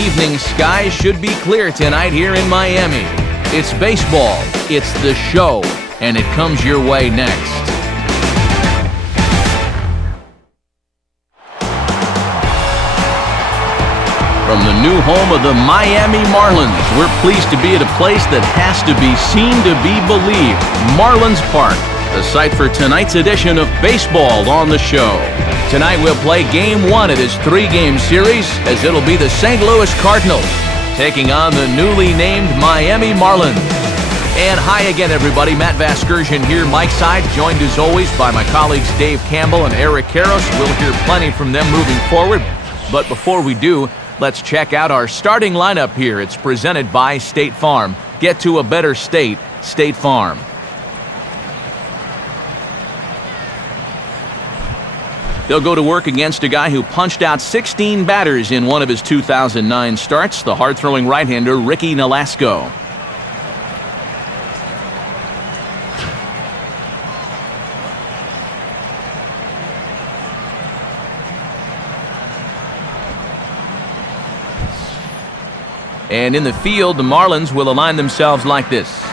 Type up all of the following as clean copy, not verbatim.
evening skies should be clear tonight here in Miami. It's baseball, it's the show, and it comes your way next. From the new home of the Miami Marlins, we're pleased to be at a place that has to be seen to be believed. Marlins Park, the site for tonight's edition of Baseball on the Show. Tonight we'll play Game 1 of this 3-game series, as it'll be the St. Louis Cardinals taking on the newly named Miami Marlins. And hi again, everybody. Matt Vasgersian here, Mike Side, joined as always by my colleagues Dave Campbell and Eric Karros. We'll hear plenty from them moving forward. But before we do, let's check out our starting lineup here. It's presented by State Farm. Get to a better state, State Farm. They'll go to work against a guy who punched out 16 batters in one of his 2009 starts, the hard-throwing right-hander Ricky Nolasco. And in the field, the Marlins will align themselves like this.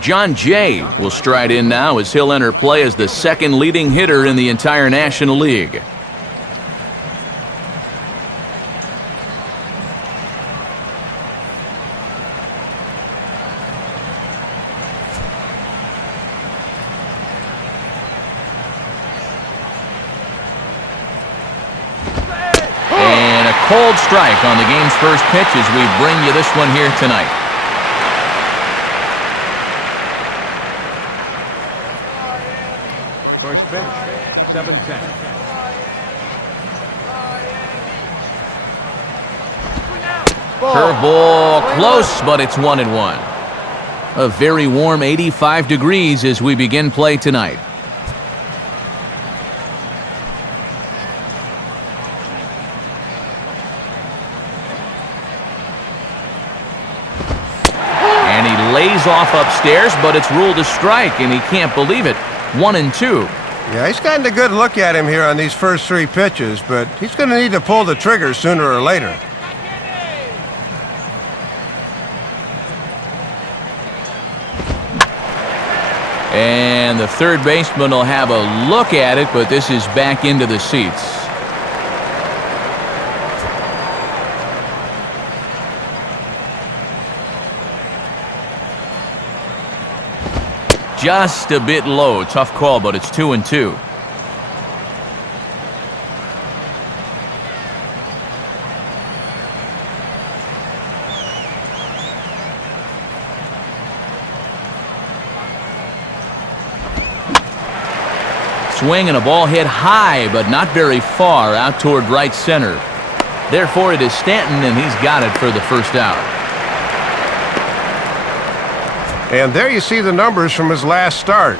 John Jay will stride in now as he'll enter play as the second leading hitter in the entire National League. And a cold strike on the game's first pitch as we bring you this one here tonight. First pitch, 7-10. Curveball close, but it's 1-1. A very warm 85 degrees as we begin play tonight. And he lays off upstairs, but it's ruled a strike, and he can't believe it. 1-2. Yeah, he's gotten a good look at him here on these first 3 pitches, but he's going to need to pull the trigger sooner or later. And the third baseman will have a look at it, but this is back into the seats. Just a bit low. Tough call, but it's 2-2. Swing and a ball hit high, but not very far out toward right center. Therefore, it is Stanton, and he's got it for the first out. And there you see the numbers from his last start.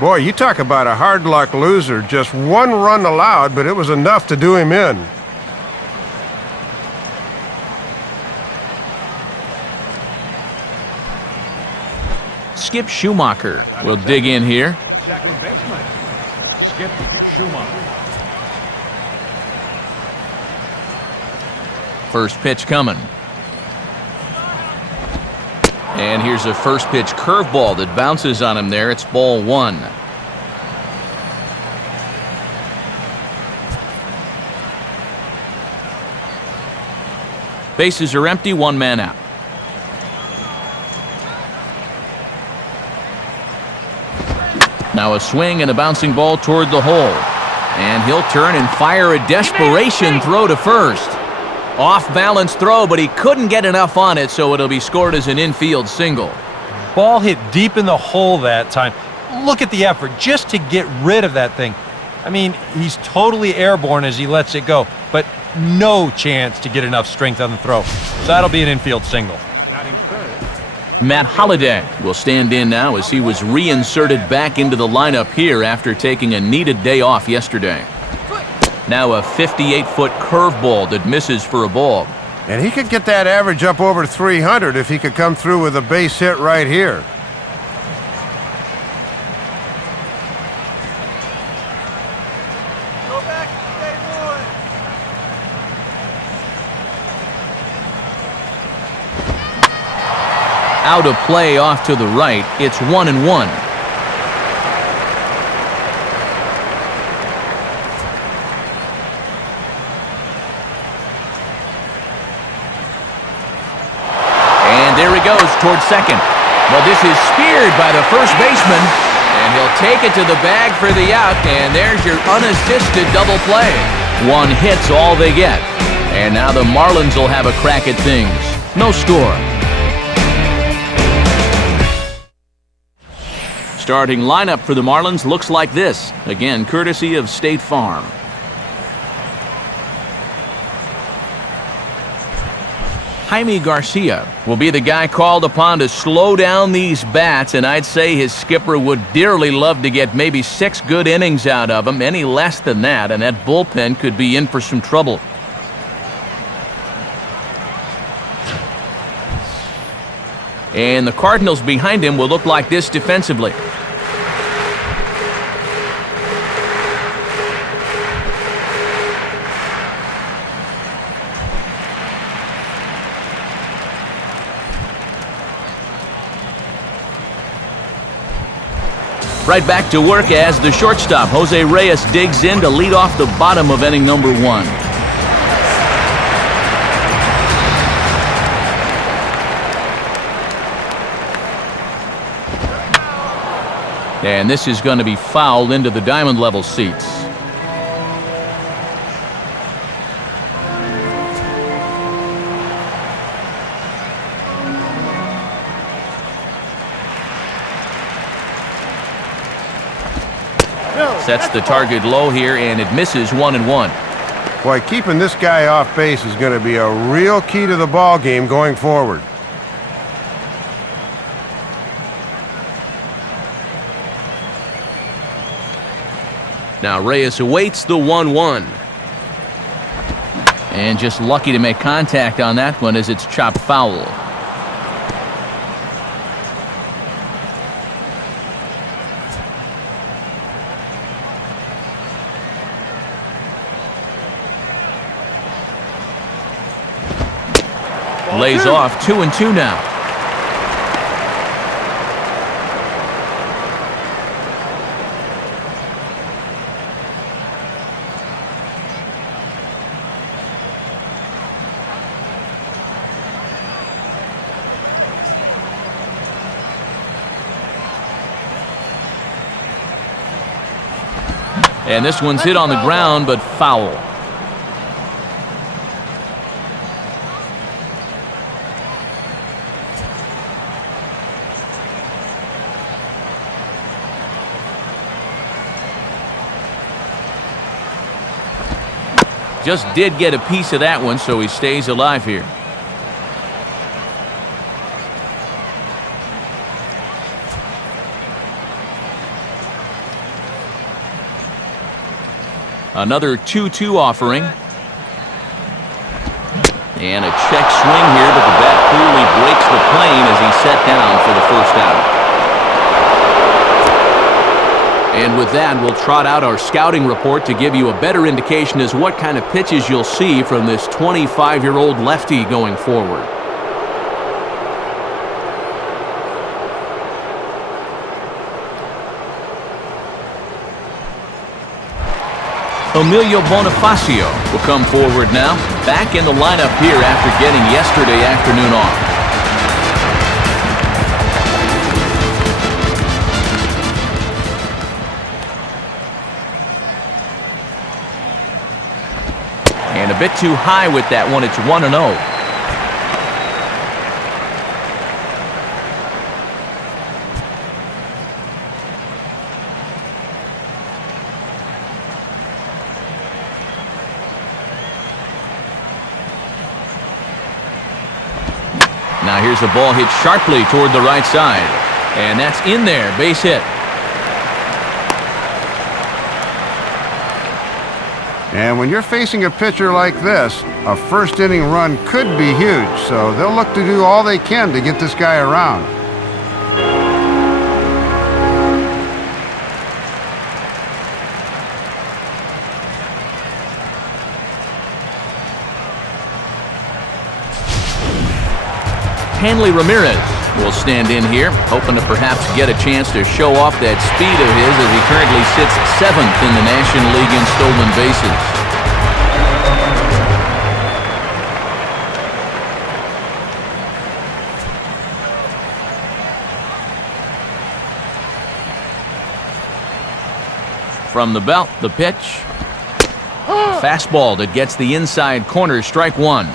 Boy, you talk about a hard luck loser. Just 1 run allowed, but it was enough to do him in. Skip Schumaker will dig in here. Second baseman, Skip Schumaker. First pitch coming. And here's a first pitch curveball that bounces on him there. It's ball 1. Bases are empty, 1 man out. Now a swing and a bouncing ball toward the hole. And he'll turn and fire a desperation throw to first. Off-balance throw, but he couldn't get enough on it, so it'll be scored as an infield single. Ball hit deep in the hole that time. Look at the effort just to get rid of that thing. I mean, he's totally airborne as he lets it go, but no chance to get enough strength on the throw. So that'll be an infield single. Matt Holliday will stand in now as he was reinserted back into the lineup here after taking a needed day off yesterday. Now a 58-foot curveball that misses for a ball. And he could get that average up over 300 if he could come through with a base hit right here. Out of play off to the right. It's 1-1. And there he goes towards second. Well, this is speared by the first baseman, and he'll take it to the bag for the out, and there's your unassisted double play. One hit's all they get. And now the Marlins will have a crack at things. No score. Starting lineup for the Marlins looks like this. Again, courtesy of State Farm. Jaime Garcia will be the guy called upon to slow down these bats, and I'd say his skipper would dearly love to get maybe 6 good innings out of him. Any less than that, and that bullpen could be in for some trouble. And the Cardinals behind him will look like this defensively. Right back to work as the shortstop, Jose Reyes, digs in to lead off the bottom of inning number 1. And this is going to be fouled into the diamond level seats. Sets the target low here, and it misses 1-1. Boy, keeping this guy off base is going to be a real key to the ball game going forward. Now Reyes awaits the 1-1. And just lucky to make contact on that one as it's chopped foul. Lays off 2-2 now. And this one's hit on the ground, but foul. Just did get a piece of that one, so he stays alive here. Another 2-2 offering. And a check swing here, but the bat clearly breaks the plane as he's set down for the first out. And with that, we'll trot out our scouting report to give you a better indication as what kind of pitches you'll see from this 25-year-old lefty going forward. Emilio Bonifacio will come forward now, back in the lineup here after getting yesterday afternoon off. And a bit too high with that one. It's 1-0. Now here's the ball hit sharply toward the right side. And that's in there. Base hit. And when you're facing a pitcher like this, a first inning run could be huge, so they'll look to do all they can to get this guy around. Hanley Ramirez will stand in here, hoping to perhaps get a chance to show off that speed of his as he currently sits 7th in the National League in stolen bases. From the belt, the pitch. Fastball that gets the inside corner, strike one.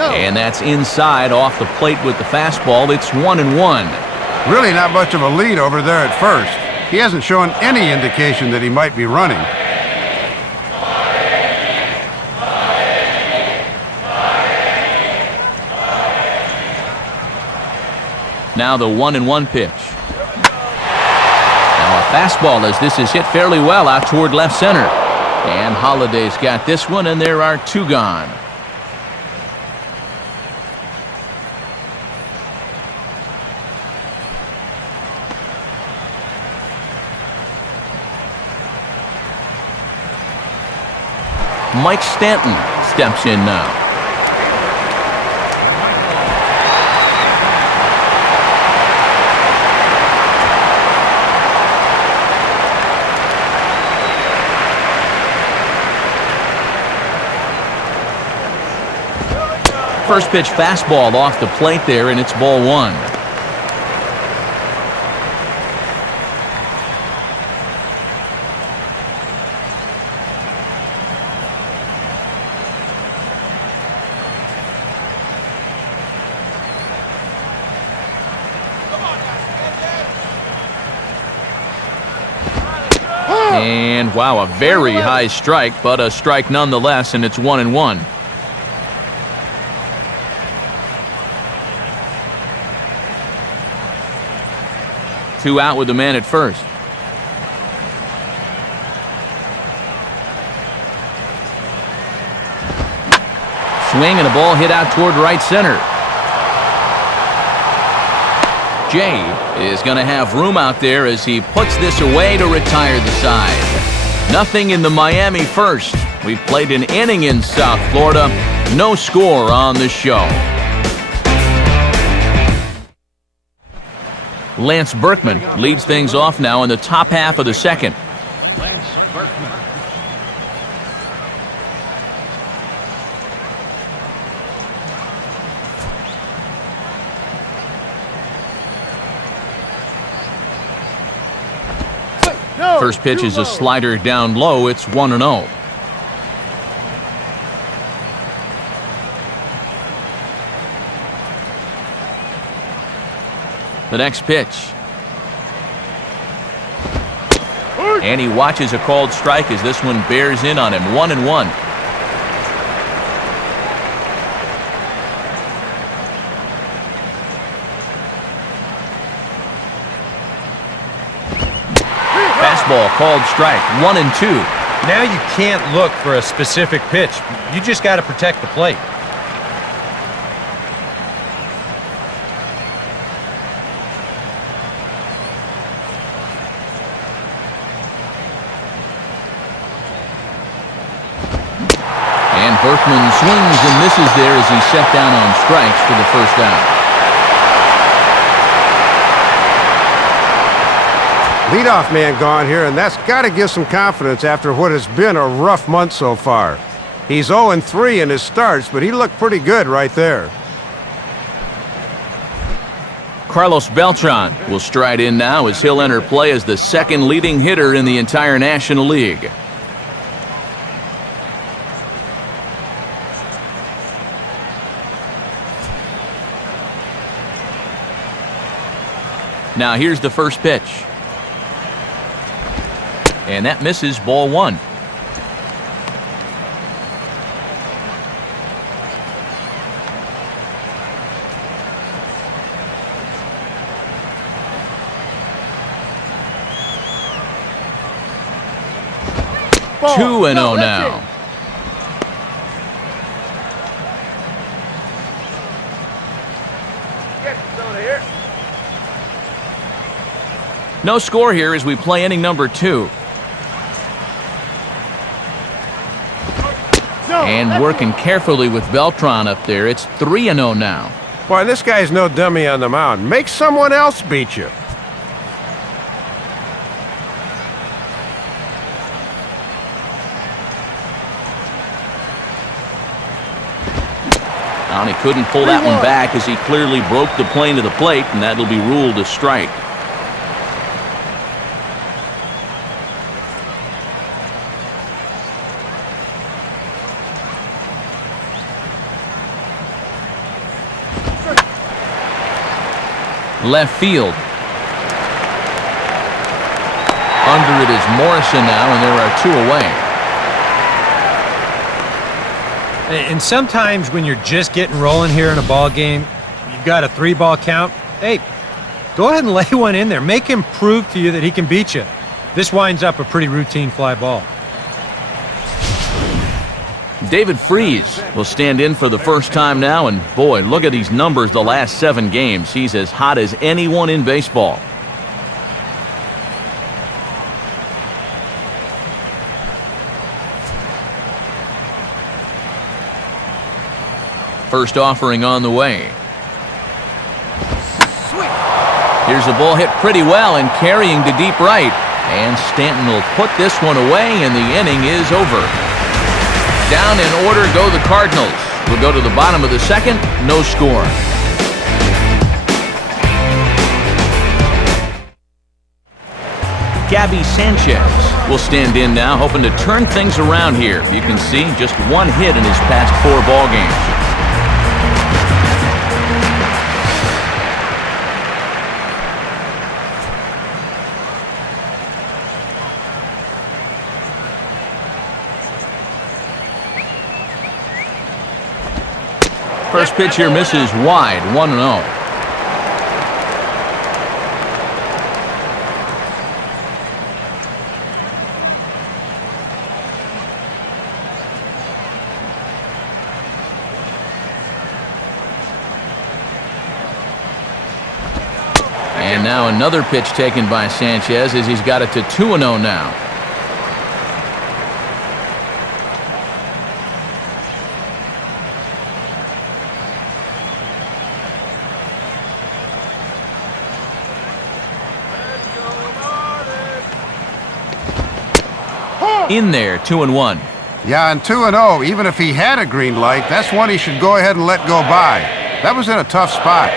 And that's inside off the plate with the fastball. It's 1-1. Really not much of a lead over there at first. He hasn't shown any indication that he might be running. Now the 1-1 pitch. Now a fastball as this is hit fairly well out toward left center. And Holliday's got this one, and there are two gone. Mike Stanton steps in now. First pitch fastball off the plate there, and it's ball one. And wow, a very high strike, but a strike nonetheless, and it's 1-1. Two out with the man at first. Swing and a ball hit out toward right center. Jay is going to have room out there as he puts this away to retire the side. Nothing in the Miami first. We've played an inning in South Florida. No score on the show. Lance Berkman leads things off now in the top half of the second. Lance Berkman. First pitch is a slider down low. It's 1-0. The next pitch. And he watches a called strike as this one bears in on him. 1-1. Fastball called strike. 1-2. Now you can't look for a specific pitch. You just got to protect the plate. Berkman swings and misses there as he's set down on strikes for the first out. Leadoff man gone here, and that's got to give some confidence after what has been a rough month so far. He's 0-3 in his starts, but he looked pretty good right there. Carlos Beltran will stride in now as he'll enter play as the second leading hitter in the entire National League. Now here's the first pitch. And that misses, ball one. 2-0 now. No score here as we play inning number 2. And working carefully with Beltran up there. It's 3-0 now. Boy, this guy's no dummy on the mound. Make someone else beat you. And he couldn't pull that one back as he clearly broke the plane to the plate, and that'll be ruled a strike. Left field. Under it is Morrison now, and there are 2 away. And sometimes when you're just getting rolling here in a ball game, you've got a 3-ball count. Hey, go ahead and lay one in there. Make him prove to you that he can beat you. This winds up a pretty routine fly ball. David Freese will stand in for the first time now, and boy, look at these numbers the last 7 games. He's as hot as anyone in baseball. First offering on the way. Here's a ball hit pretty well and carrying to deep right. And Stanton will put this one away, and the inning is over. Down in order go the Cardinals. We'll go to the bottom of the 2nd, no score. Gaby Sanchez will stand in now, hoping to turn things around here. You can see just 1 hit in his past 4 ball games. First pitch here misses wide, 1-0. And now another pitch taken by Sanchez as he's got it to 2-0 now. In there, 2-1. Yeah, and 2-0, even if he had a green light, that's one he should go ahead and let go by. That was in a tough spot.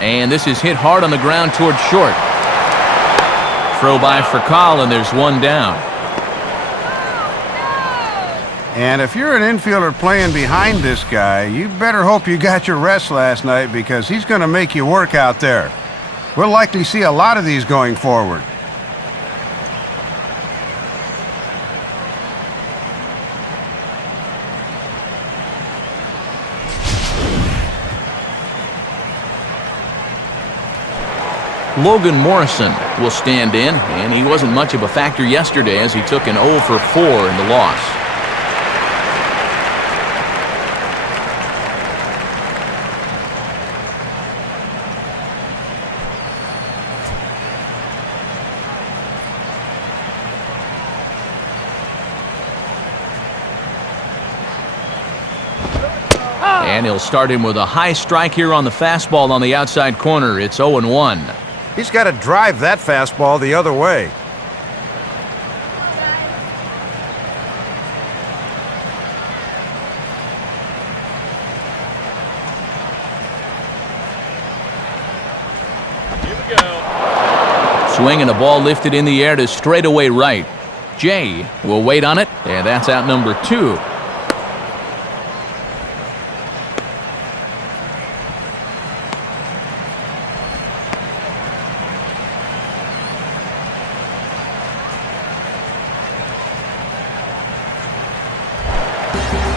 And this is hit hard on the ground toward short. Throw by FURCAL, and there's 1 down. And if you're an infielder playing behind this guy, you better hope you got your rest last night, because he's going to make you work out there. We'll likely see a lot of these going forward. Logan Morrison will stand in, and he wasn't much of a factor yesterday as he took an 0 for 4 in the loss. And he'll start him with a high strike here on the fastball on the outside corner. It's 0-1. He's got to drive that fastball the other way. Here we go. Swing and a ball lifted in the air to straightaway right. Jay will wait on it, and that's out number 2.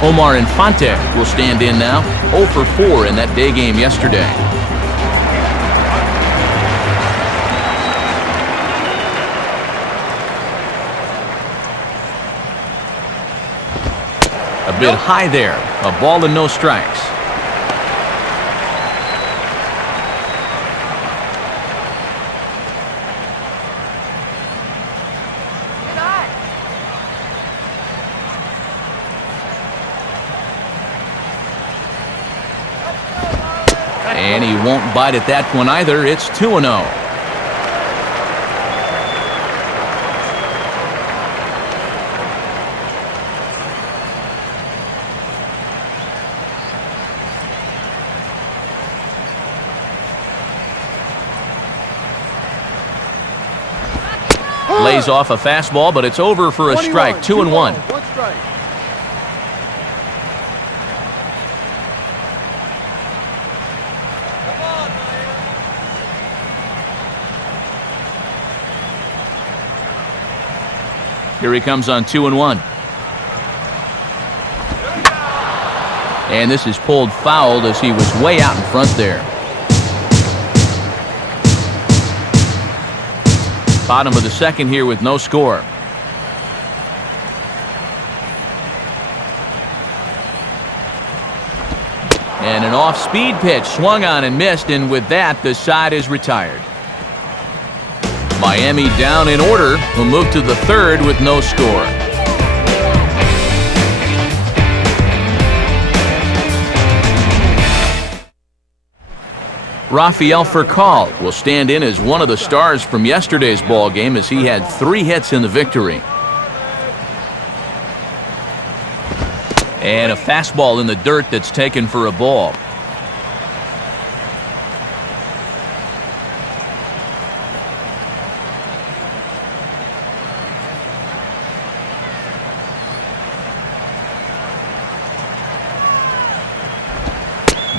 Omar Infante will stand in now, 0 for 4 in that day game yesterday. A bit high there, a ball and no strikes. And he won't bite at that one either. It's 2-0. Lays off a fastball, but it's over for a strike. 2-1. One strike. Here he comes on 2-1. And this is pulled fouled as he was way out in front there. Bottom of the second here with no score. And an off-speed pitch swung on and missed, and with that, the side is retired. Miami down in order will move to the third with no score. RAFAEL FURCAL will stand in as one of the stars from yesterday's ball game as he had 3 hits in the victory. And a fastball in the dirt that's taken for a ball.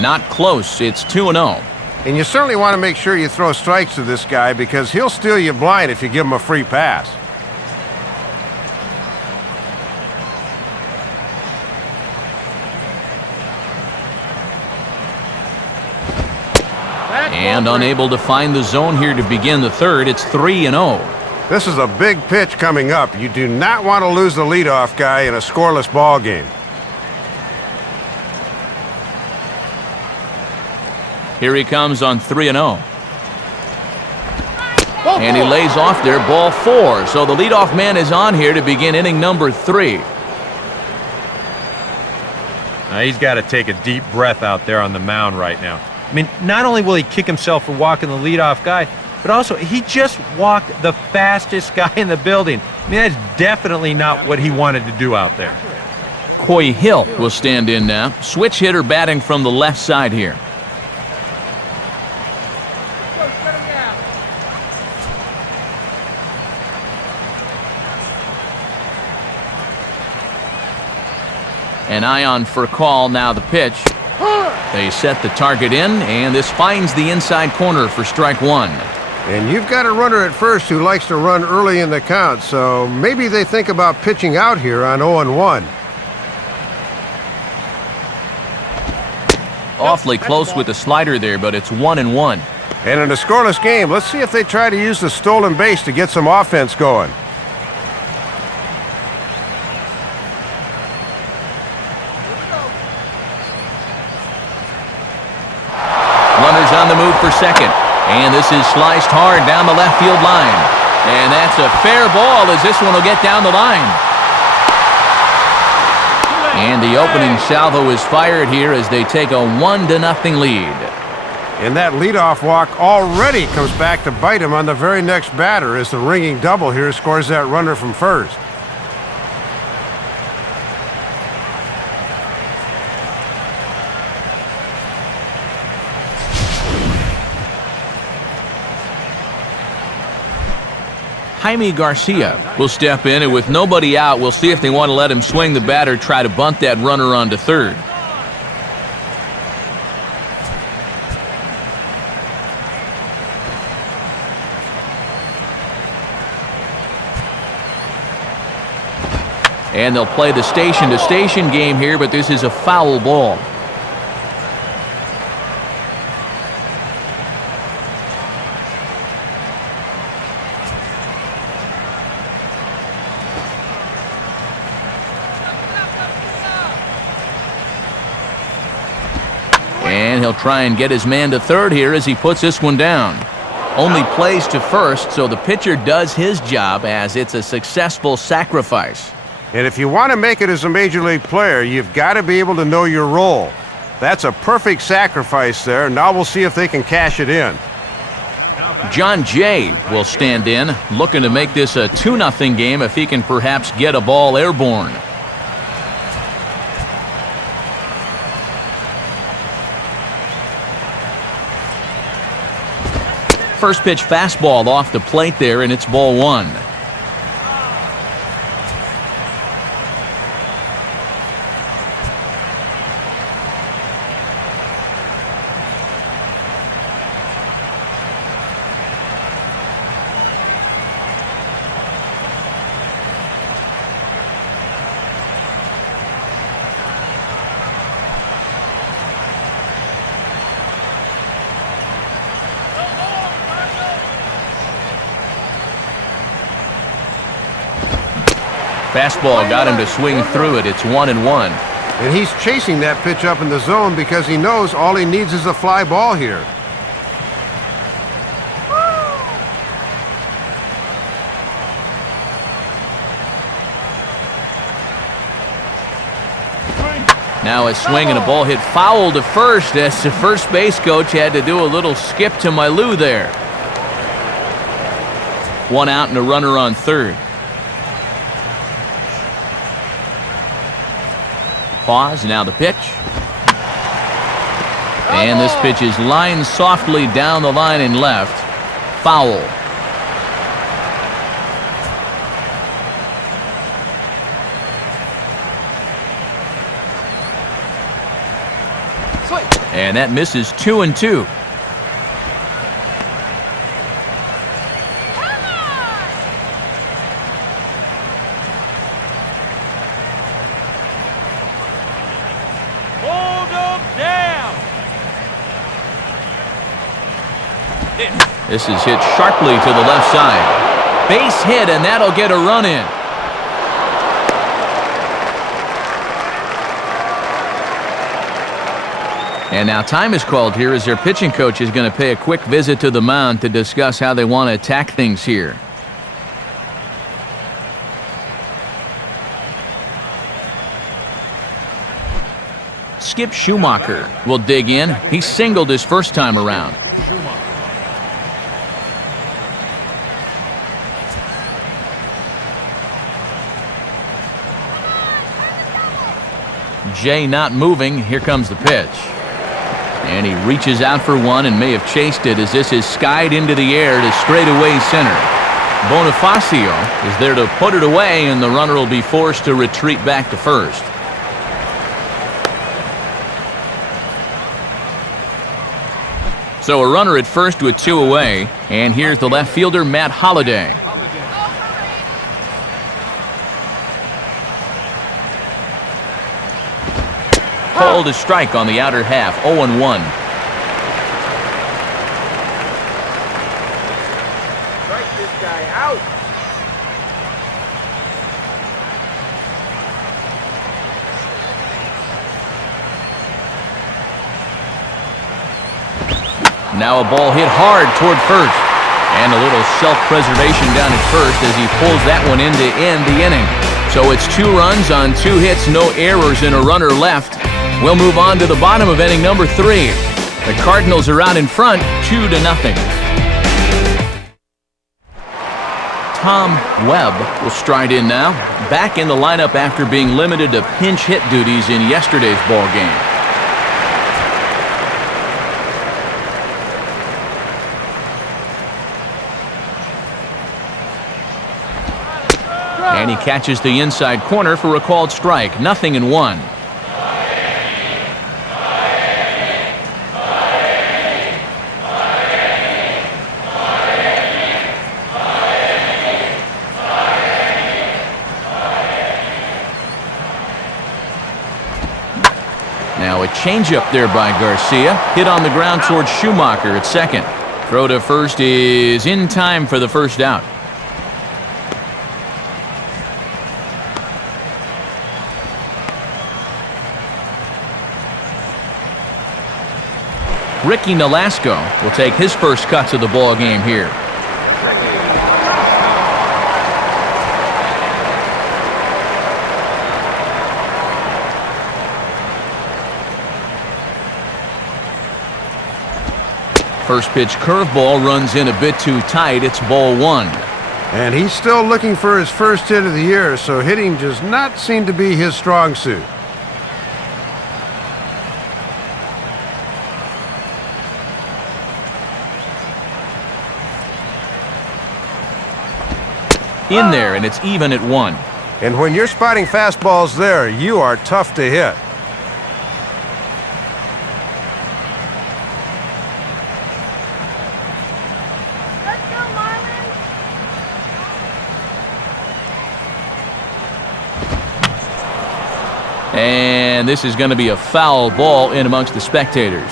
Not close. It's 2-0. And you certainly want to make sure you throw strikes to this guy because he'll steal you blind if you give him a free pass. And unable to find the zone here to begin the third. It's 3-0. This is a big pitch coming up. You do not want to lose the leadoff guy in a scoreless ball game. Here he comes on 3-0. And he lays off there, ball 4. So the leadoff man is on here to begin inning number 3. Now he's got to take a deep breath out there on the mound right now. I mean, not only will he kick himself for walking the leadoff guy, but also he just walked the fastest guy in the building. I mean, that's definitely not what he wanted to do out there. Coy Hill will stand in now. Switch hitter batting from the left side here. An eye on FURCAL, now the pitch. They set the target in, and this finds the inside corner for strike 1. And you've got a runner at first who likes to run early in the count, so maybe they think about pitching out here on 0-1. Awfully close with the slider there, but it's 1-1. And in a scoreless game, let's see if they try to use the stolen base to get some offense going. Runners on the move for second. And this is sliced hard down the left field line. And that's a fair ball as this one will get down the line. And the opening salvo is fired here as they take a 1-0 lead. And that leadoff walk already comes back to bite him on the very next batter as the ringing double here scores that runner from first. Jaime Garcia will step in, and with nobody out, we'll see if they want to let him swing the bat or try to bunt that runner onto third. And they'll play the station-to-station game here, but this is a foul ball. And he'll try and get his man to third here as he puts this one down. Only plays to first, so the pitcher does his job as it's a successful sacrifice. And if you want to make it as a major league player, you've got to be able to know your role. That's a perfect sacrifice there. Now we'll see if they can cash it in. John Jay will stand in, looking to make this a 2-0 game if he can perhaps get a ball airborne. First pitch fastball off the plate there, and it's ball 1. Fastball got him to swing through it. It's 1-1. And he's chasing that pitch up in the zone because he knows all he needs is a fly ball here. Now a swing and a ball hit foul to first as the first base coach had to do a little skip to Milou there. 1 out and a runner on third. Pause, now the pitch. And this pitch is lined softly down the line and left. Foul. And that misses 2-2. This is hit sharply to the left side. Base hit, and that'll get a run in. And now time is called here as their pitching coach is going to pay a quick visit to the mound to discuss how they want to attack things here. Skip Schumaker will dig in. He singled his first time around. Jay not moving. Here comes the pitch. And he reaches out for one and may have chased it as this is skied into the air to straightaway center. Bonifacio is there to put it away, and the runner will be forced to retreat back to first. So a runner at first with 2 away, and here's the left fielder, Matt Holliday. Called a strike on the outer half, 0-1. Strike this guy out. Now a ball hit hard toward first. And a little self-preservation down at first as he pulls that one in to end the inning. So it's 2 runs on 2 hits, no errors, and a runner left. We'll move on to the bottom of inning number 3. The Cardinals are out in front, 2-0. Tom Webb will stride in now, back in the lineup after being limited to pinch hit duties in yesterday's ball game. And he catches the inside corner for a called strike. 0-1. changeup there by Garcia. Hit on the ground towards Schumaker at second. Throw to first is in time for the first out. Ricky Nolasco will take his first cut to the ball game here. First pitch curveball runs in a bit too tight. It's ball one. And he's still looking for his first hit of the year, so hitting does not seem to be his strong suit. In there, and it's even at one. And when you're spotting fastballs there, you are tough to hit. Let's go, Marlins! And this is going to be a foul ball in amongst the spectators.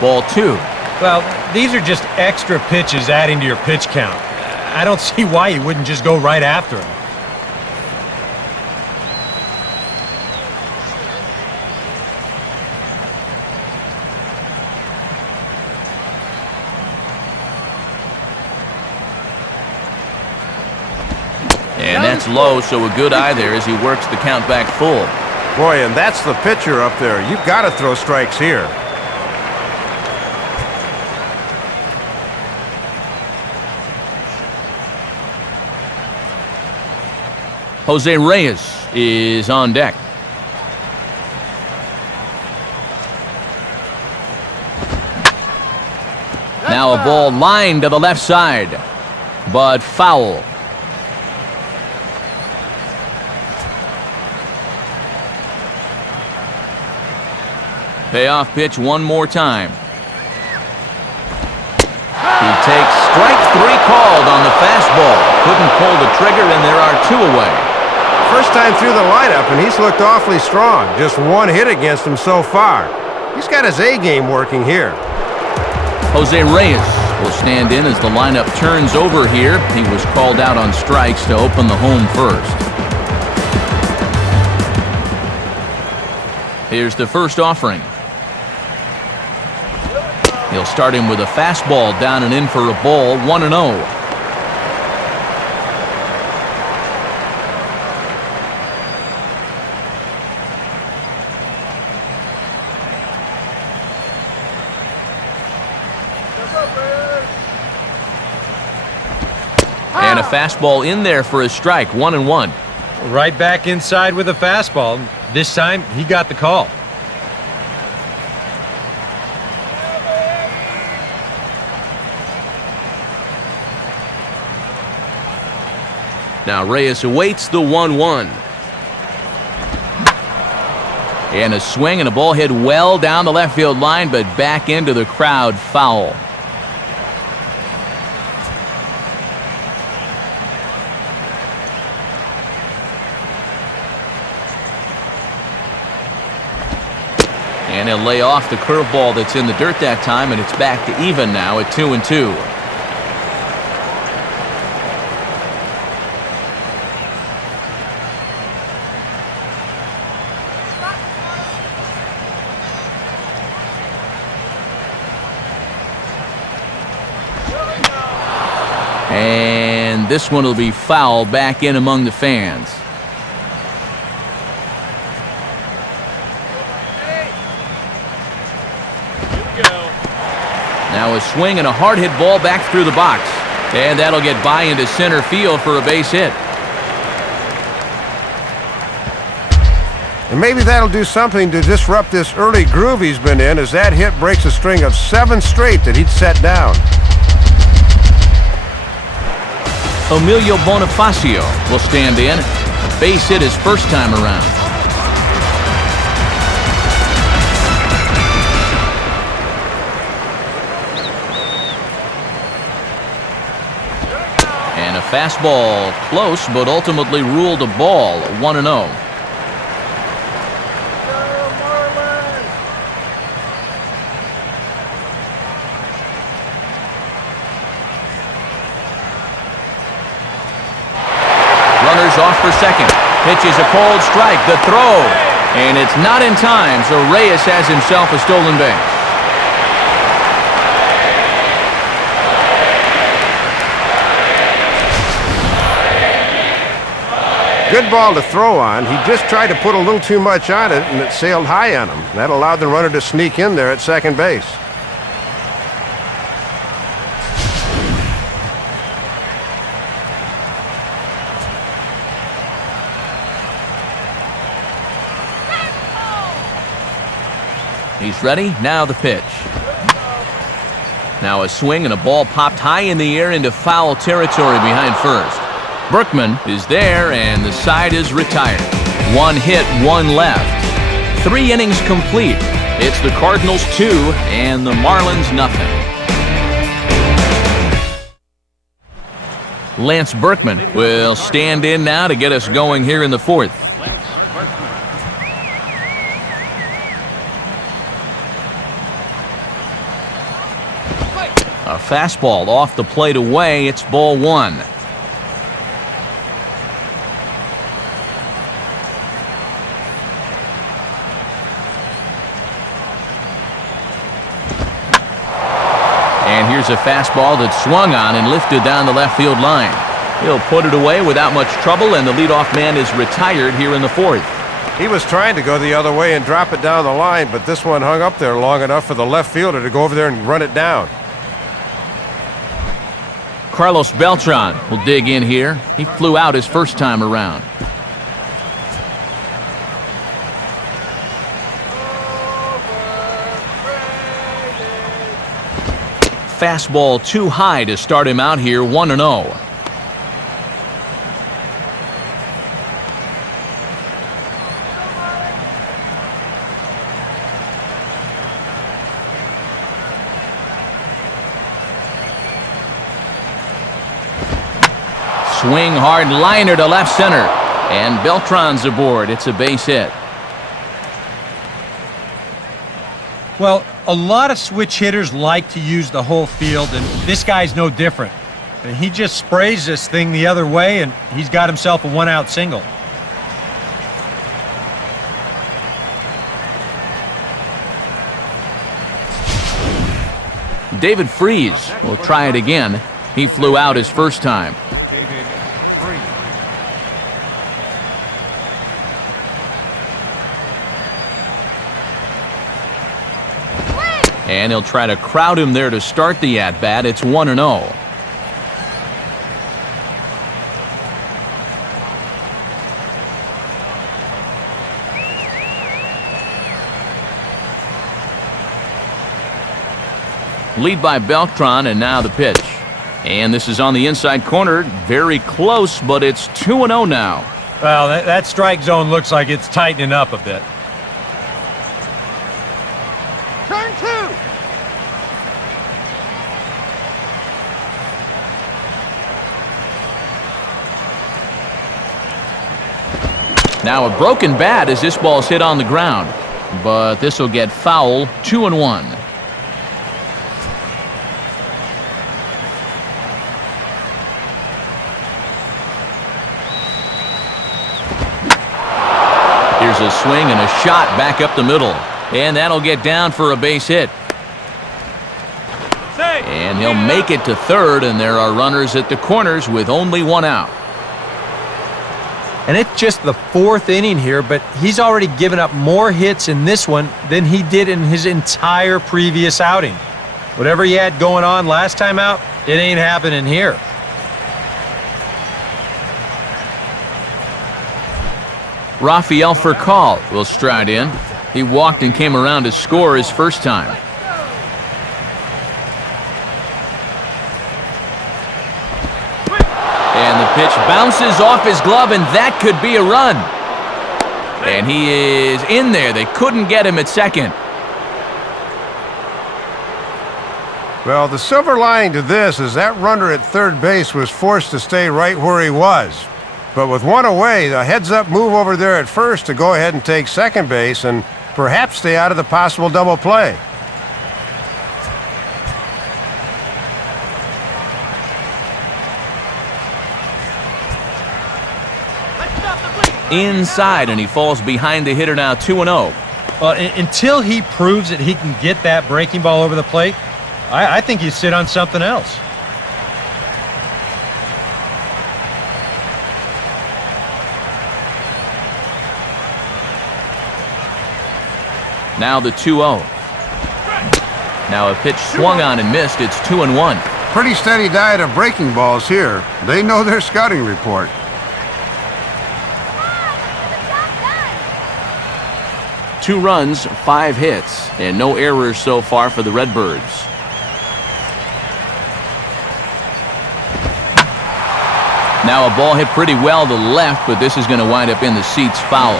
Ball two. Well, these are just extra pitches adding to your pitch count. I don't see why you wouldn't just go right after him. And that's low, so a good eye there as he works the count back full. Boy, and that's the pitcher up there. You've got to throw strikes here. Jose Reyes is on deck. Now a ball lined to the left side, but foul. Payoff pitch one more time. He takes strike three called on the fastball. Couldn't pull the trigger, and there are two away. First time through the lineup, and he's looked awfully strong. Just one hit against him so far. He's got his A game working here. Jose Reyes will stand in as the lineup turns over here. He was called out on strikes to open the home first. Here's the first offering. He'll start him with a fastball down and in for a ball, 1-0. And a fastball in there for a strike, 1-1. Right back inside with a fastball. This time, he got the call. Now Reyes awaits the 1-1. And a swing and a ball hit well down the left field line, but back into the crowd, foul. And he'll lay off the curveball that's in the dirt that time, and it's back to even now at 2-2. And this one will be foul back in among the fans. Now a swing and a hard hit ball back through the box. And that'll get by into center field for a base hit. And maybe that'll do something to disrupt this early groove he's been in, as that hit breaks a string of 7 straight that he'd set down. Emilio Bonifacio will stand in. Base hit his first time around. Fastball close, but ultimately ruled a ball, 1-0. Runners off for second. Pitch is a cold strike. The throw. And it's not in time, so Reyes has himself a stolen base. Good ball to throw on. He just tried to put a little too much on it, and it sailed high on him. That allowed the runner to sneak in there at second base. He's ready. Now the pitch. Now a swing and a ball popped high in the air into foul territory behind first. Berkman is there, and the side is retired. 1 hit, 1 left. 3 innings complete. It's the Cardinals 2 and the Marlins nothing. Lance Berkman will stand in now to get us going here in the 4th. A fastball off the plate away. It's ball 1. And here's a fastball that's swung on and lifted down the left field line. He'll put it away without much trouble, and the leadoff man is retired here in the 4th. He was trying to go the other way and drop it down the line, but this one hung up there long enough for the left fielder to go over there and run it down. Carlos Beltran will dig in here. He flew out his first time around. Fastball too high to start him out here, 1-0. Swing hard liner to left center. And Beltran's aboard. It's a base hit. Well, a lot of switch hitters like to use the whole field, and this guy's no different. And he just sprays this thing the other way, and he's got himself a 1-out single. David Freeze will try it again. He flew out his first time. And he'll try to crowd him there to start the at-bat. It's 1-0. Lead by Beltran, and now the pitch. And this is on the inside corner. Very close, but it's 2-0 now. Well, that strike zone looks like it's tightening up a bit. Turn 2. Now a broken bat as this ball's hit on the ground. But this will get foul, 2-1. Here's a swing and a shot back up the middle. And that'll get down for a base hit. And he'll make it to third, and there are runners at the corners with only 1 out. And it's just the 4th inning here, but he's already given up more hits in this one than he did in his entire previous outing. Whatever he had going on last time out, it ain't happening here. RAFAEL FURCAL will stride in. He walked and came around to score his first time. And the pitch bounces off his glove, and that could be a run. And he is in there. They couldn't get him at second. Well, the silver lining to this is that runner at third base was forced to stay right where he was. But with one away, the heads-up move over there at first to go ahead and take second base and perhaps stay out of the possible double play. Inside, and he falls behind the hitter now 2-0. Well, until he proves that he can get that breaking ball over the plate, I think you sit on something else. Now the 2-0. Now a pitch swung on and missed. It's 2-1. Pretty steady diet of breaking balls here. They know their scouting report. Two runs, 5 hits, and no errors so far for the Redbirds. Now a ball hit pretty well to left, but this is going to wind up in the seats foul.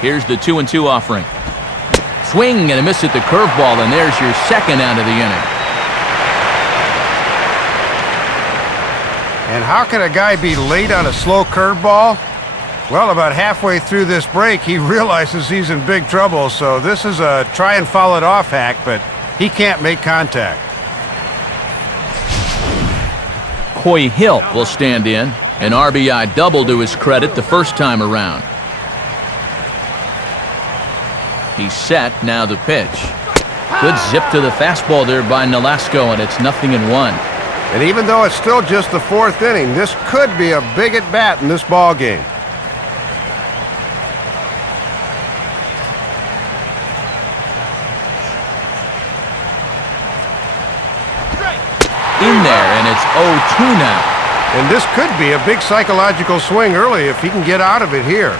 Here's the 2-2 offering. Swing and a miss at the curveball, and there's your second out of the inning. And how can a guy be late on a slow curveball? Well, about halfway through this break, he realizes he's in big trouble, so this is a try and foul it off hack, but he can't make contact. Coy Hill will stand in. An RBI double to his credit the first time around. He's set, now the pitch. Good zip to the fastball there by Nolasco, and it's 0-1. And even though it's still just the 4th inning, this could be a big at-bat in this ball game. In there, and it's 0-2 now. And this could be a big psychological swing early if he can get out of it here.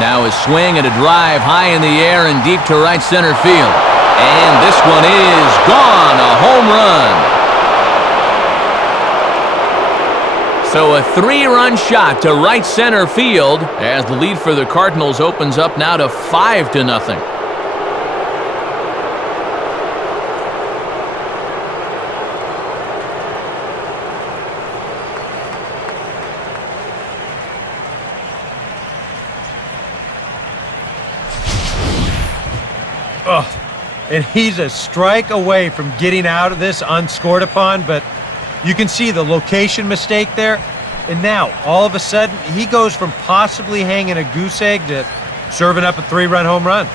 Now a swing and a drive high in the air and deep to right center field. And this one is gone, a home run. So a 3-run shot to right center field as the lead for the Cardinals opens up now to 5-0. And he's a strike away from getting out of this unscored upon, but you can see the location mistake there. And now, all of a sudden, he goes from possibly hanging a goose egg to serving up a 3-run home run.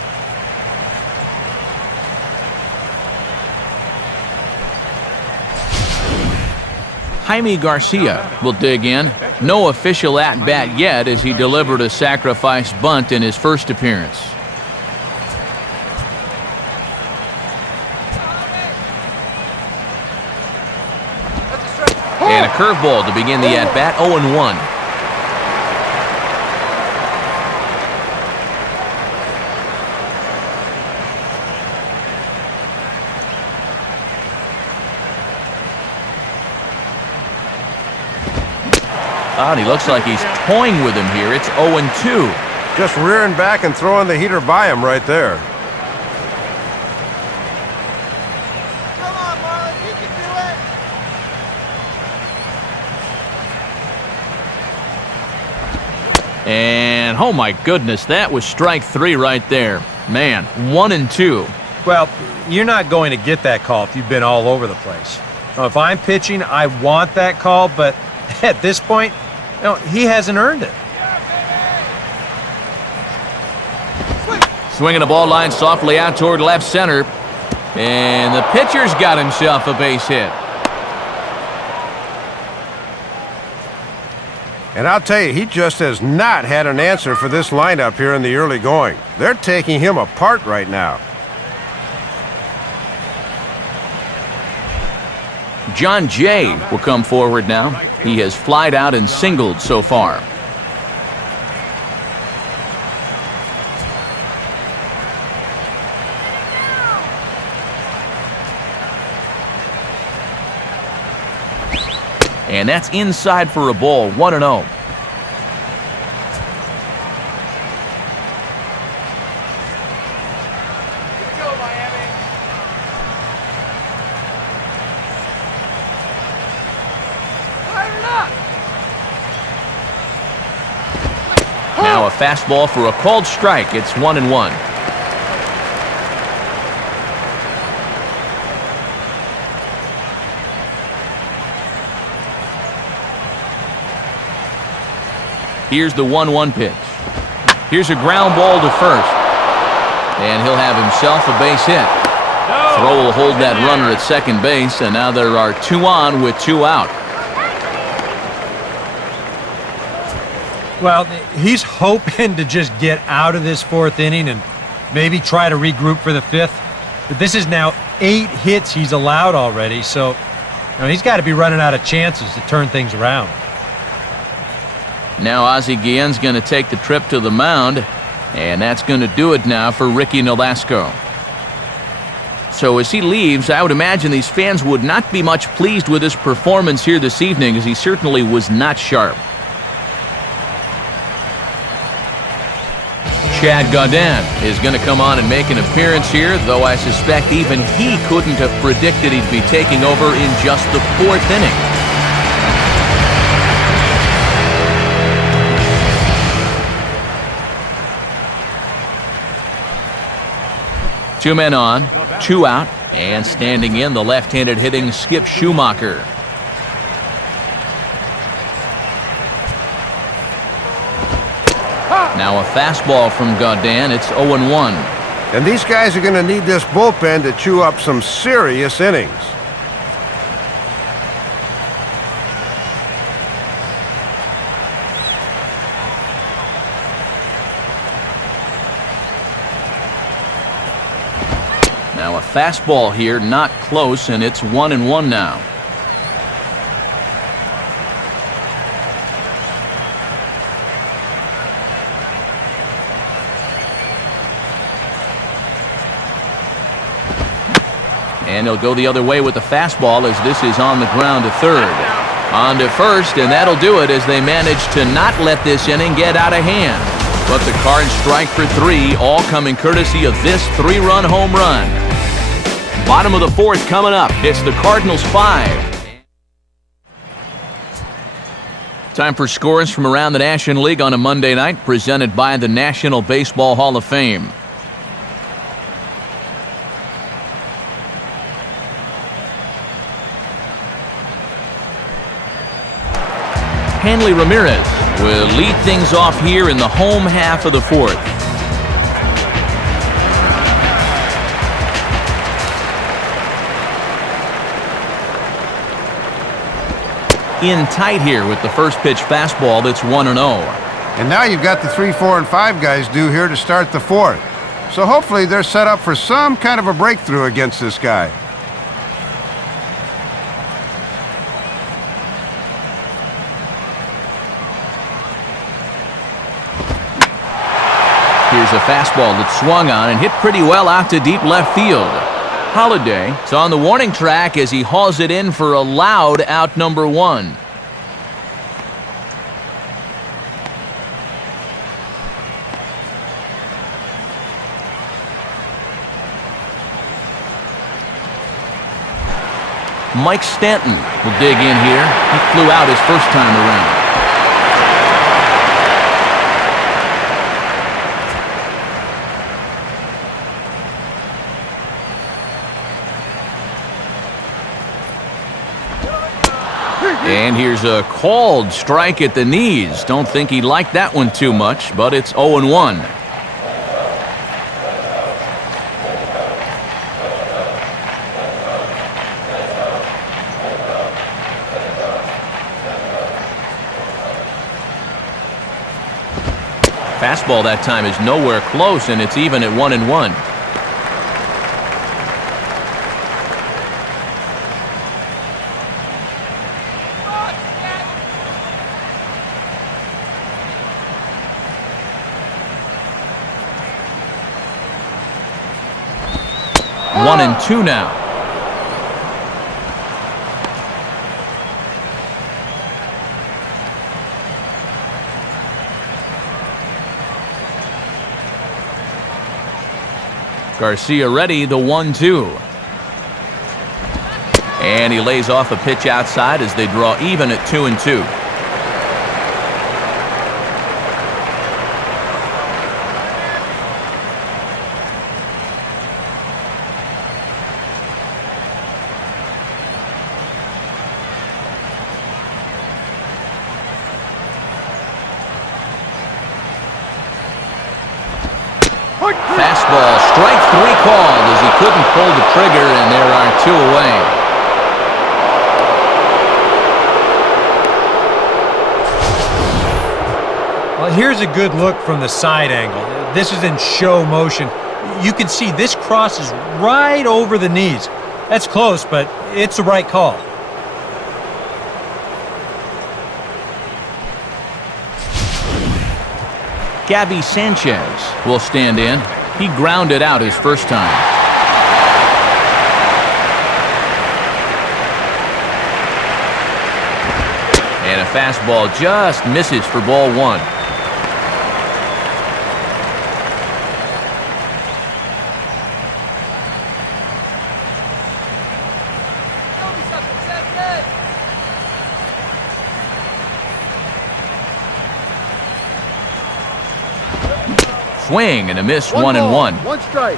Jaime Garcia will dig in. No official at-bat yet as he delivered a sacrifice bunt in his first appearance. And a curveball to begin the at-bat, 0-1. He looks like he's toying with him here. It's 0-2. Just rearing back and throwing the heater by him right there. Come on, Marlins, you can do it. And, oh my goodness, that was strike 3 right there. Man, 1-2. Well, you're not going to get that call if you've been all over the place. Now, if I'm pitching, I want that call, but at this point, he hasn't earned it. Swinging the ball line softly out toward left center. And the pitcher's got himself a base hit. And I'll tell you, he just has not had an answer for this lineup here in the early going. They're taking him apart right now. John Jay will come forward now. He has flied out and singled so far. And that's inside for a ball, 1-0. Now a fastball for a called strike. It's 1-1. Here's the 1-1 pitch. Here's a ground ball to first. And he'll have himself a base hit. Throw will hold that runner at second base, and now there are 2 on with 2 out. Well, he's hoping to just get out of this 4th inning and maybe try to regroup for the 5th. But this is now 8 hits he's allowed already, so he's got to be running out of chances to turn things around. Now Ozzie Guillen's going to take the trip to the mound, and that's going to do it now for Ricky Nolasco. So as he leaves, I would imagine these fans would not be much pleased with his performance here this evening, as he certainly was not sharp. Chad Gaudin is going to come on and make an appearance here, though I suspect even he couldn't have predicted he'd be taking over in just the 4th inning. Two men on, 2 out, and standing in, the left-handed hitting Skip Schumaker. Now a fastball from Gaudin. It's 0-1. And these guys are going to need this bullpen to chew up some serious innings. Now a fastball here, not close, and it's 1-1 now. And he'll go the other way with the fastball, as this is on the ground to third. On to first, and that'll do it as they manage to not let this inning get out of hand. But the Cards strike for 3, all coming courtesy of this 3-run home run. Bottom of the 4th coming up. It's the Cardinals 5. Time for scores from around the National League on a Monday night, presented by the National Baseball Hall of Fame. Hanley Ramirez will lead things off here in the home half of the 4th. In tight here with the first pitch fastball. That's 1-0. And now you've got the 3, 4, and 5 guys due here to start the 4th. So hopefully they're set up for some kind of a breakthrough against this guy. Here's a fastball that swung on and hit pretty well out to deep left field. Holiday is on the warning track as he hauls it in for a loud out number 1. Mike Stanton will dig in here. He flew out his first time around. And here's a called strike at the knees. Don't think he liked that one too much, but it's 0-1. Fastball that time is nowhere close, and it's even at 1-1. 1-2 now. Garcia ready, the 1-2. And he lays off a pitch outside as they draw even at 2-2. Fastball, strike 3 called as he couldn't pull the trigger, and there are 2 away. Well, here's a good look from the side angle. This is in show motion. You can see this crosses right over the knees. That's close, but it's the right call. Gaby Sanchez will stand in. He grounded out his first time. And a fastball just misses for ball 1. Show me something, Sanchez. Swing and a miss, 1-1. 1 strike.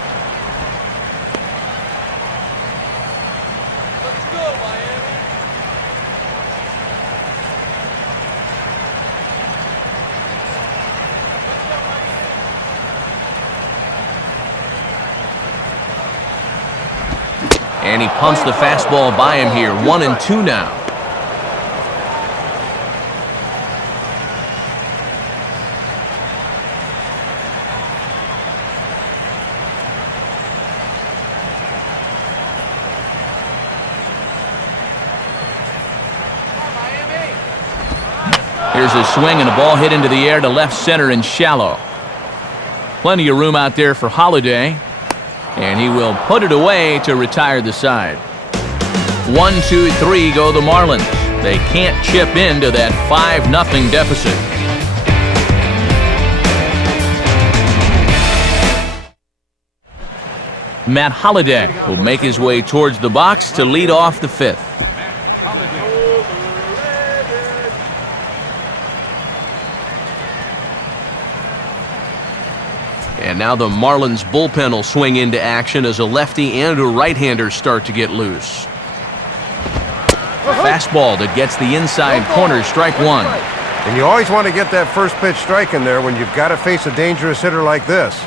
Let's go, Miami. And he punts the fastball by him here, 1-2 now. Here's a swing and a ball hit into the air to left center and shallow. Plenty of room out there for Holiday. And he will put it away to retire the side. 1-2-3 go the Marlins. They can't chip into that 5-0 deficit. Matt Holliday will make his way towards the box to lead off the 5th. And now the Marlins bullpen will swing into action as a lefty and a right-hander start to get loose. Fastball that gets the inside corner, strike 1. And you always want to get that first pitch strike in there when you've got to face a dangerous hitter like this.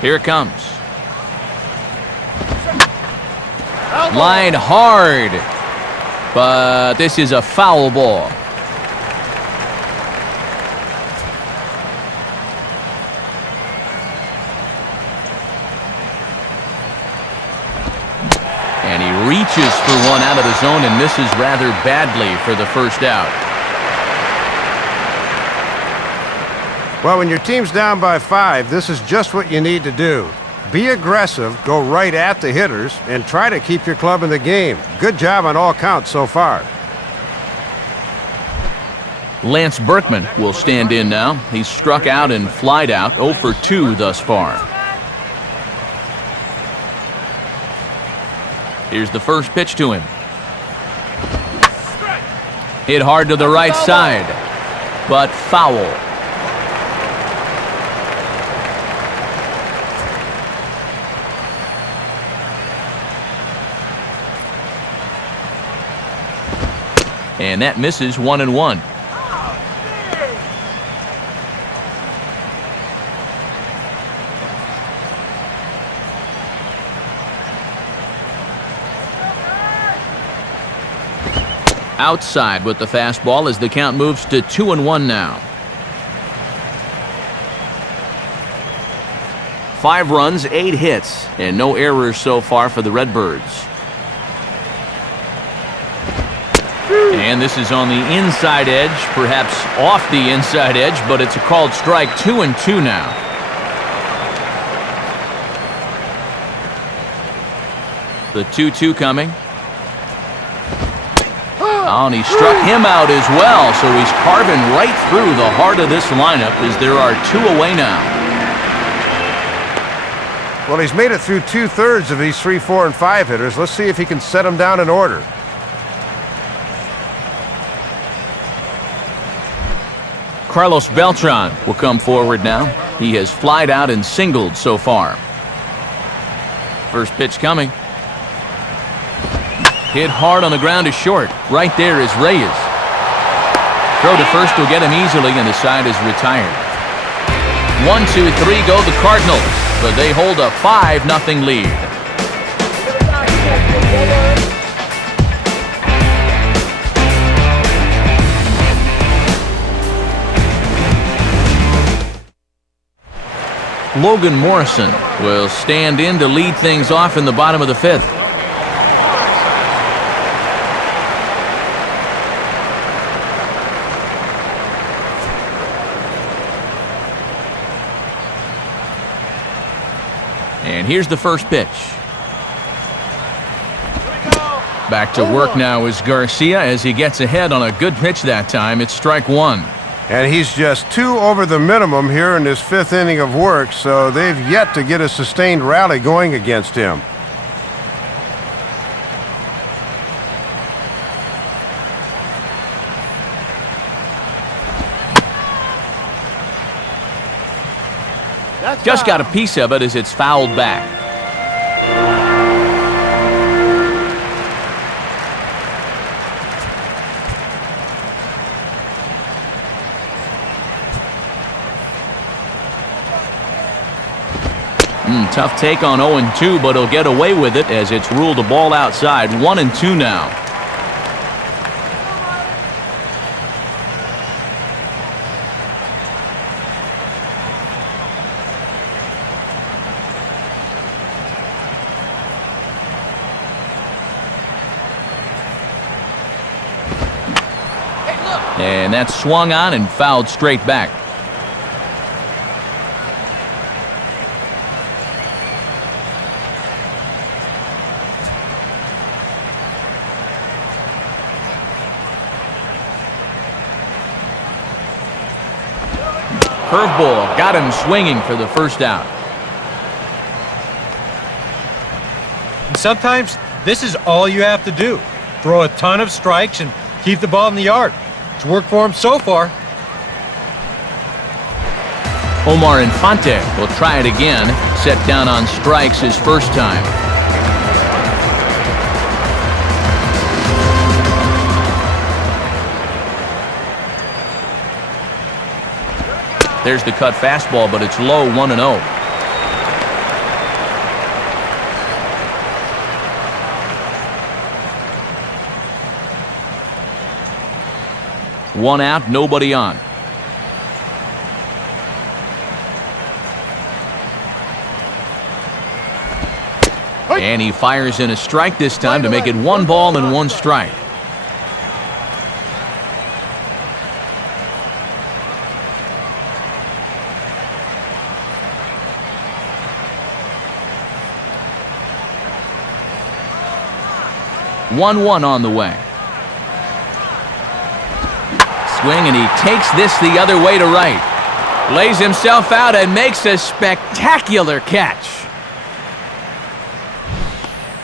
Here it comes. Line hard, but this is a foul ball. And he reaches for one out of the zone and misses rather badly for the first out. Well, when your team's down by 5, this is just what you need to do. Be aggressive, go right at the hitters, and try to keep your club in the game. Good job on all counts so far. Lance Berkman will stand in now. He's struck out and flied out, 0 for 2 thus far. Here's the first pitch to him. Hit hard to the right side, but foul. And that misses, 1-1. Outside with the fastball as the count moves to 2-1 now. 5 runs, 8 hits, and no errors so far for the Redbirds. And this is on the inside edge, perhaps off the inside edge, but it's a called strike, 2-2 now. The 2-2 coming. Oh, and he struck him out as well, so he's carving right through the heart of this lineup as there are 2 away now. Well, he's made it through 2/3 of these 3, 4, and 5 hitters. Let's see if he can set them down in order. Carlos Beltran will come forward now. He has flied out and singled so far. First pitch coming. Hit hard on the ground is short. Right there is Reyes. Throw to first will get him easily, and the side is retired. 1, 2, 3 go the Cardinals, but they hold a 5-0 lead. Logan Morrison will stand in to lead things off in the bottom of the 5th. And here's the first pitch. Back to work now is Garcia as he gets ahead on a good pitch that time. It's strike 1. And he's just 2 over the minimum here in this 5th inning of work, so they've yet to get a sustained rally going against him. Just got a piece of it as it's fouled back. Tough take on 0-2, but he'll get away with it as it's ruled a ball outside. 1-2 now. And that's swung on and fouled straight back. Curveball got him swinging for the first out. And sometimes this is all you have to do. Throw a ton of strikes and keep the ball in the yard. It's worked for him so far. OMAR Infante will try it again. Set down on strikes his first time. There's the cut fastball, but it's low. 1-0. One out, nobody on. And he fires in a strike this time to make it 1 ball and 1 strike. One on the way. Swing, and he takes this the other way to right. Lays himself out and makes a spectacular catch.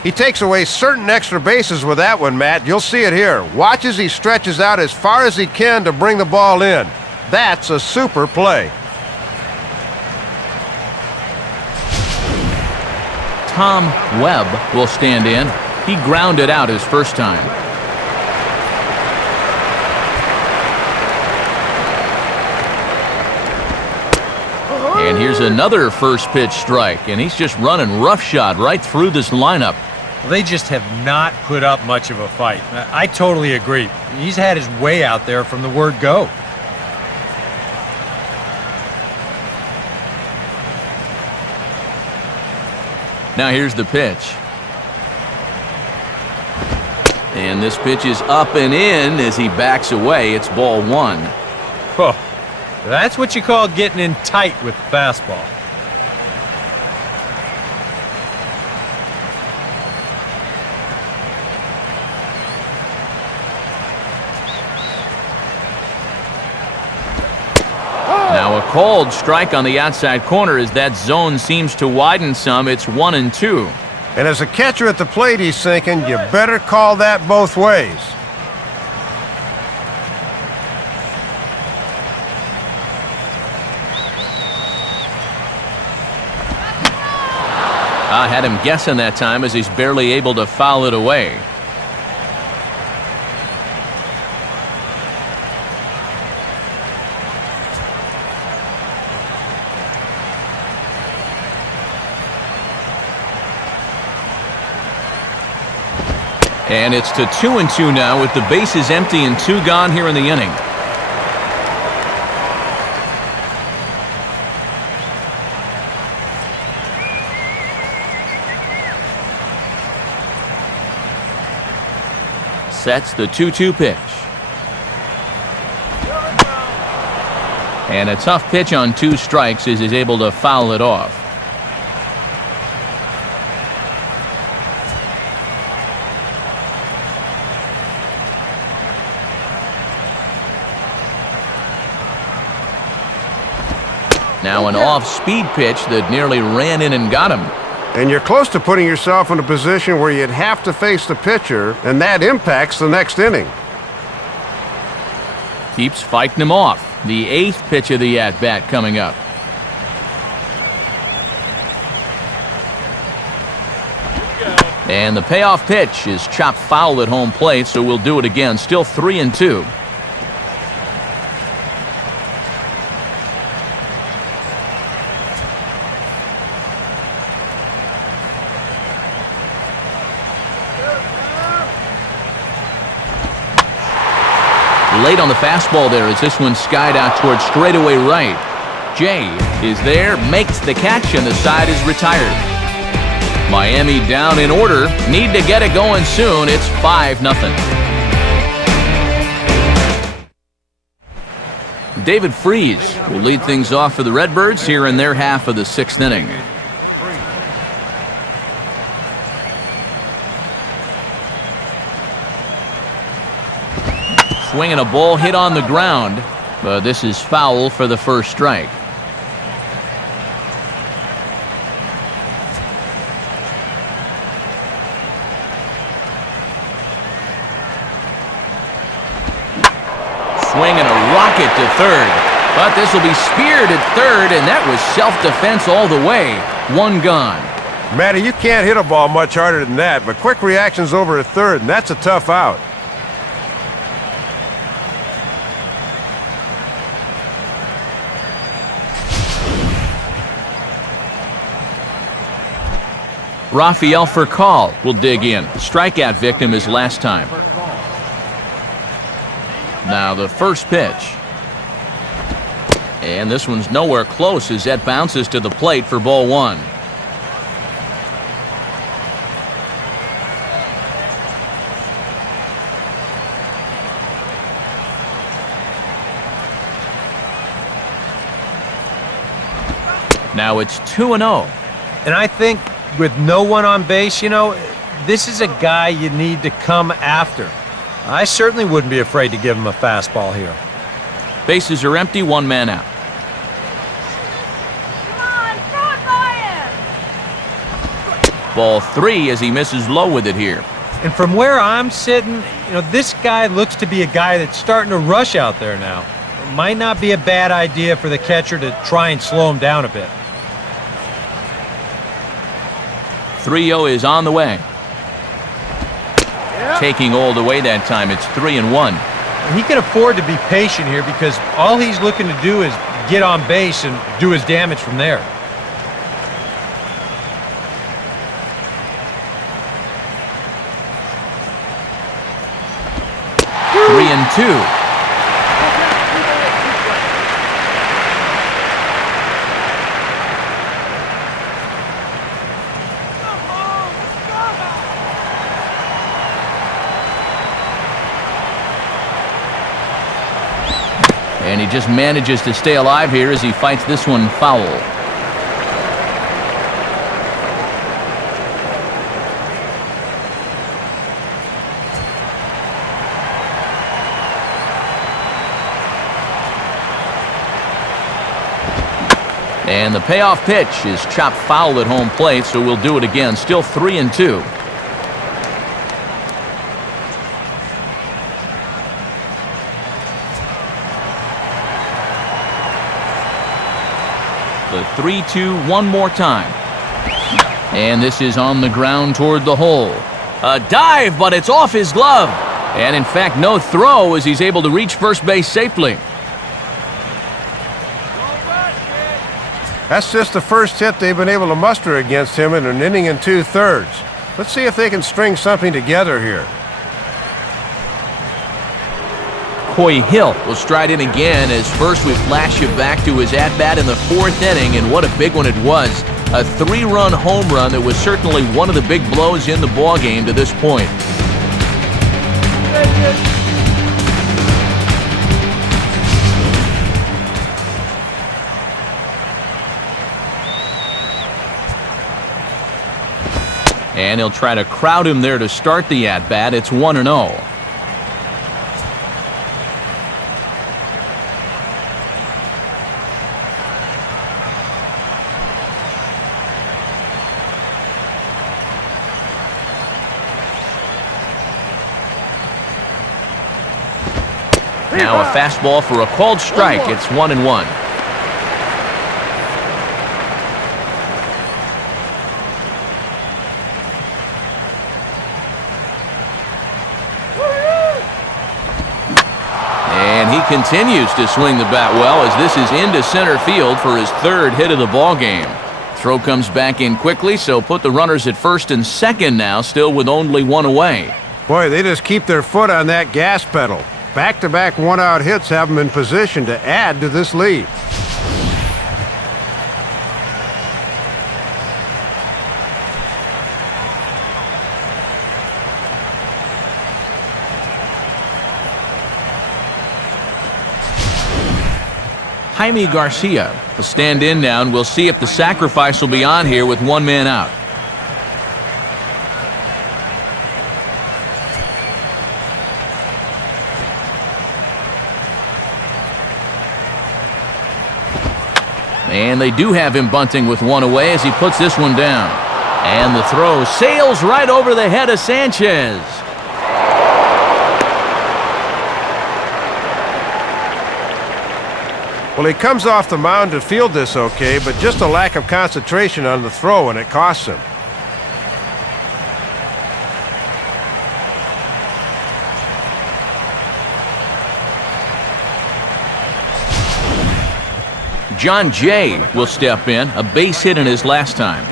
He takes away certain extra bases with that one, Matt. You'll see it here. Watch as he stretches out as far as he can to bring the ball in. That's a super play. Tom Webb will stand in. He grounded out his first time. And here's another first pitch strike, and he's just running roughshod right through this lineup. Well, they just have not put up much of a fight. I totally agree. He's had his way out there from the word go. Now here's the pitch. And this pitch is up and in as he backs away. It's ball 1. Oh, that's what you call getting in tight with the fastball. called strike on the outside corner as that zone seems to widen some. It's 1-2. And as a catcher at the plate, he's thinking, you better call that both ways. I had him guessing that time as he's barely able to foul it away. And it's to 2-2 now with the bases empty and 2 gone here in the inning. Sets the 2-2 pitch. And a tough pitch on 2 strikes as he's able to foul it off. Now an off-speed pitch that nearly ran in and got him. And you're close to putting yourself in a position where you'd have to face the pitcher, and that impacts the next inning. Keeps fighting him off. The 8th pitch of the at-bat coming up. And the payoff pitch is chopped foul at home plate, so we'll do it again. Still 3-2. Late on the fastball there as this one skied out towards straightaway right. Jay is there, makes the catch, and the side is retired. Miami down in order. Need to get it going soon. It's 5-0. David Freeze will lead things off for the Redbirds here in their half of the 6th inning. Swinging a ball hit on the ground, but this is foul for the first strike. Swinging a rocket to third, but this will be speared at third, and that was self-defense all the way. 1 gone. Matty, you can't hit a ball much harder than that, but quick reactions over at third, and that's a tough out. RAFAEL FURCAL will dig in. The strikeout victim is last time. Now the first pitch. And this one's nowhere close as that bounces to the plate for ball 1. Now it's 2-0. And I think with no one on base, you know, this is a guy you need to come after. I certainly wouldn't be afraid to give him a fastball here. Bases are empty, 1 man out. Come on, throw it by him. Ball 3 as he misses low with it here. And from where I'm sitting, you know, this guy looks to be a guy that's starting to rush out there now. It might not be a bad idea for the catcher to try and slow him down a bit. 3-0 is on the way. Taking all the way that time. It's 3-1. He can afford to be patient here because all he's looking to do is get on base and do his damage from there. Three and two. And he just manages to stay alive here as he fights this one foul. And the payoff pitch is chopped foul at home plate, so we'll do it again. Still 3-2. The 3-2 one more time. And this is on the ground toward the hole. A dive, but it's off his glove. And in fact, no throw as he's able to reach first base safely. That's just the first hit they've been able to muster against him in an inning and 2/3. Let's see if they can string something together here. Coy Hill will stride in again as first we flash you back to his at-bat in the 4th inning, and what a big one it was. A 3-run home run that was certainly one of the big blows in the ballgame to this point. And he'll try to crowd him there to start the at-bat. It's 1-0. Now a fastball for a called strike. It's 1-1. And he continues to swing the bat well as this is into center field for his 3rd hit of the ball game. Throw comes back in quickly, so put the runners at first and second now, still with only one away. Boy, they just keep their foot on that gas pedal. Back-to-back one-out hits have them in position to add to this lead. Jaime Garcia will stand in now, and we'll see if the sacrifice will be on here with one man out. And they do have him bunting with one away as he puts this one down. And the throw sails right over the head of Sanchez. Well, he comes off the mound to field this okay, but just a lack of concentration on the throw, and it costs him. John Jay will step in, a base hit in his last time.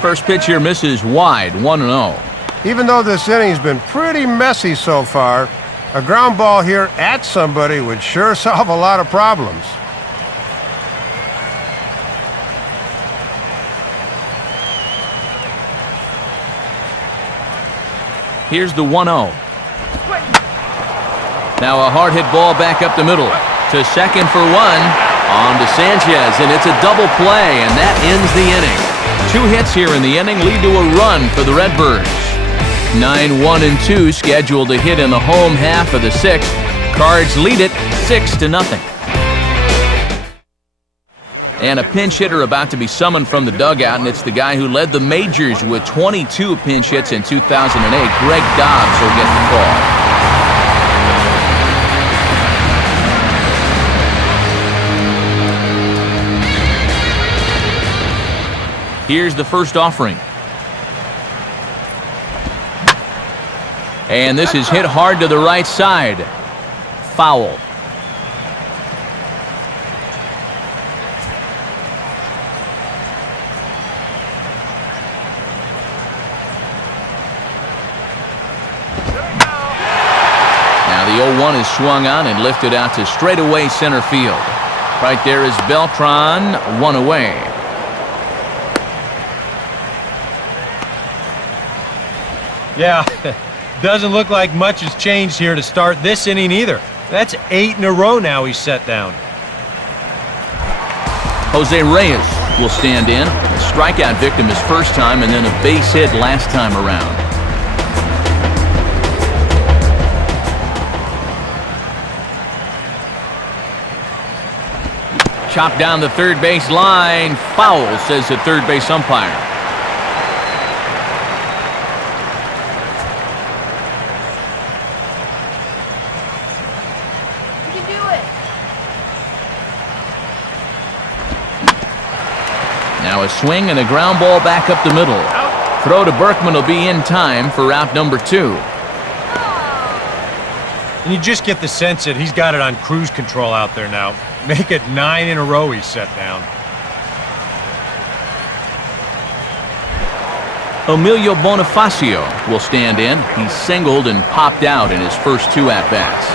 First pitch here misses wide, 1-0. Even though this inning's been pretty messy so far, a ground ball here at somebody would sure solve a lot of problems. Here's the 1-0. Now a hard hit ball back up the middle. To second for one. On to Sanchez, and it's a double play, and that ends the inning. 2 hits here in the inning lead to a run for the Redbirds. 9-1-2 scheduled to hit in the home half of the 6th. Cards lead it 6-0. And a pinch hitter about to be summoned from the dugout, and it's the guy who led the majors with 22 pinch hits in 2008. Greg Dobbs will get the call. Here's the first offering. And this is hit hard to the right side. Foul. Now the 0-1 is swung on and lifted out to straightaway center field. Right there is Beltran, one away. Yeah, doesn't look like much has changed here to start this inning either. That's 8 in a row now he's set down. Jose Reyes will stand in. A strikeout victim his first time and then a base hit last time around. Chopped down the third base line. Foul, says the third base umpire. You can do it. Now a swing and a ground ball back up the middle. Throw to Berkman will be in time for out number 2. And you just get the sense that he's got it on cruise control out there now. Make it 9 in a row he's set down. Emilio Bonifacio will stand in. He singled and popped out in his first 2 at-bats.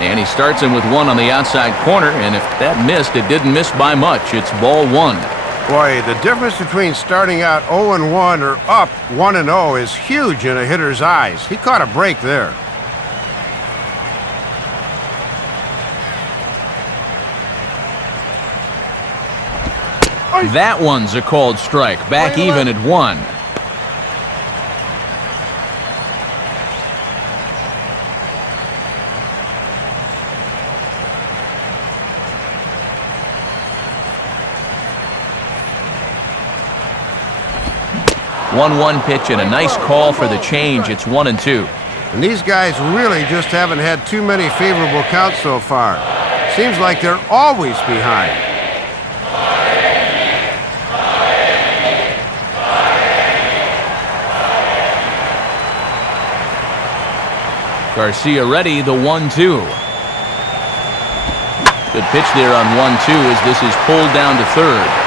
And he starts him with 1 on the outside corner, and if that missed, it didn't miss by much. It's ball 1. Boy, the difference between starting out 0-1 or up 1-0 is huge in a hitter's eyes. He caught a break there. That one's a called strike. Back even at 1. One pitch and a nice call for the change. It's 1-2. And these guys really just haven't had too many favorable counts so far. Seems like they're always behind. Garcia ready, the 1-2. Good pitch there on 1-2 as this is pulled down to third.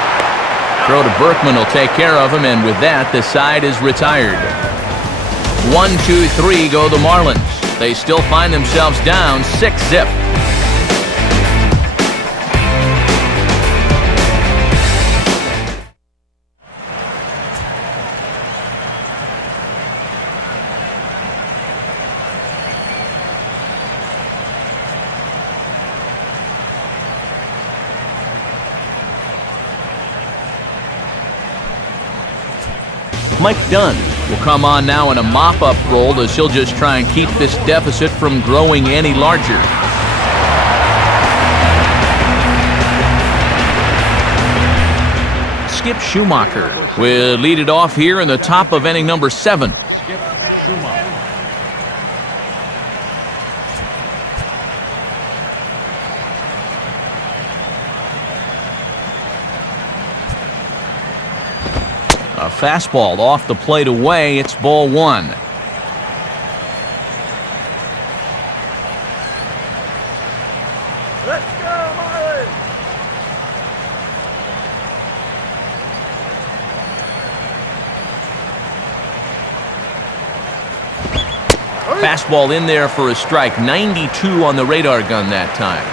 Throw to Berkman will take care of him, and with that, the side is retired. 1-2-3 go the Marlins. They still find themselves down 6-zip. Mike Dunn will come on now in a mop-up role as he'll just try and keep this deficit from growing any larger. Skip SCHUMAKER will lead it off here in the top of inning number 7. Skip SCHUMAKER. A fastball off the plate away. It's ball 1. Let's go, Marlins! Fastball in there for a strike. 92 on the radar gun that time.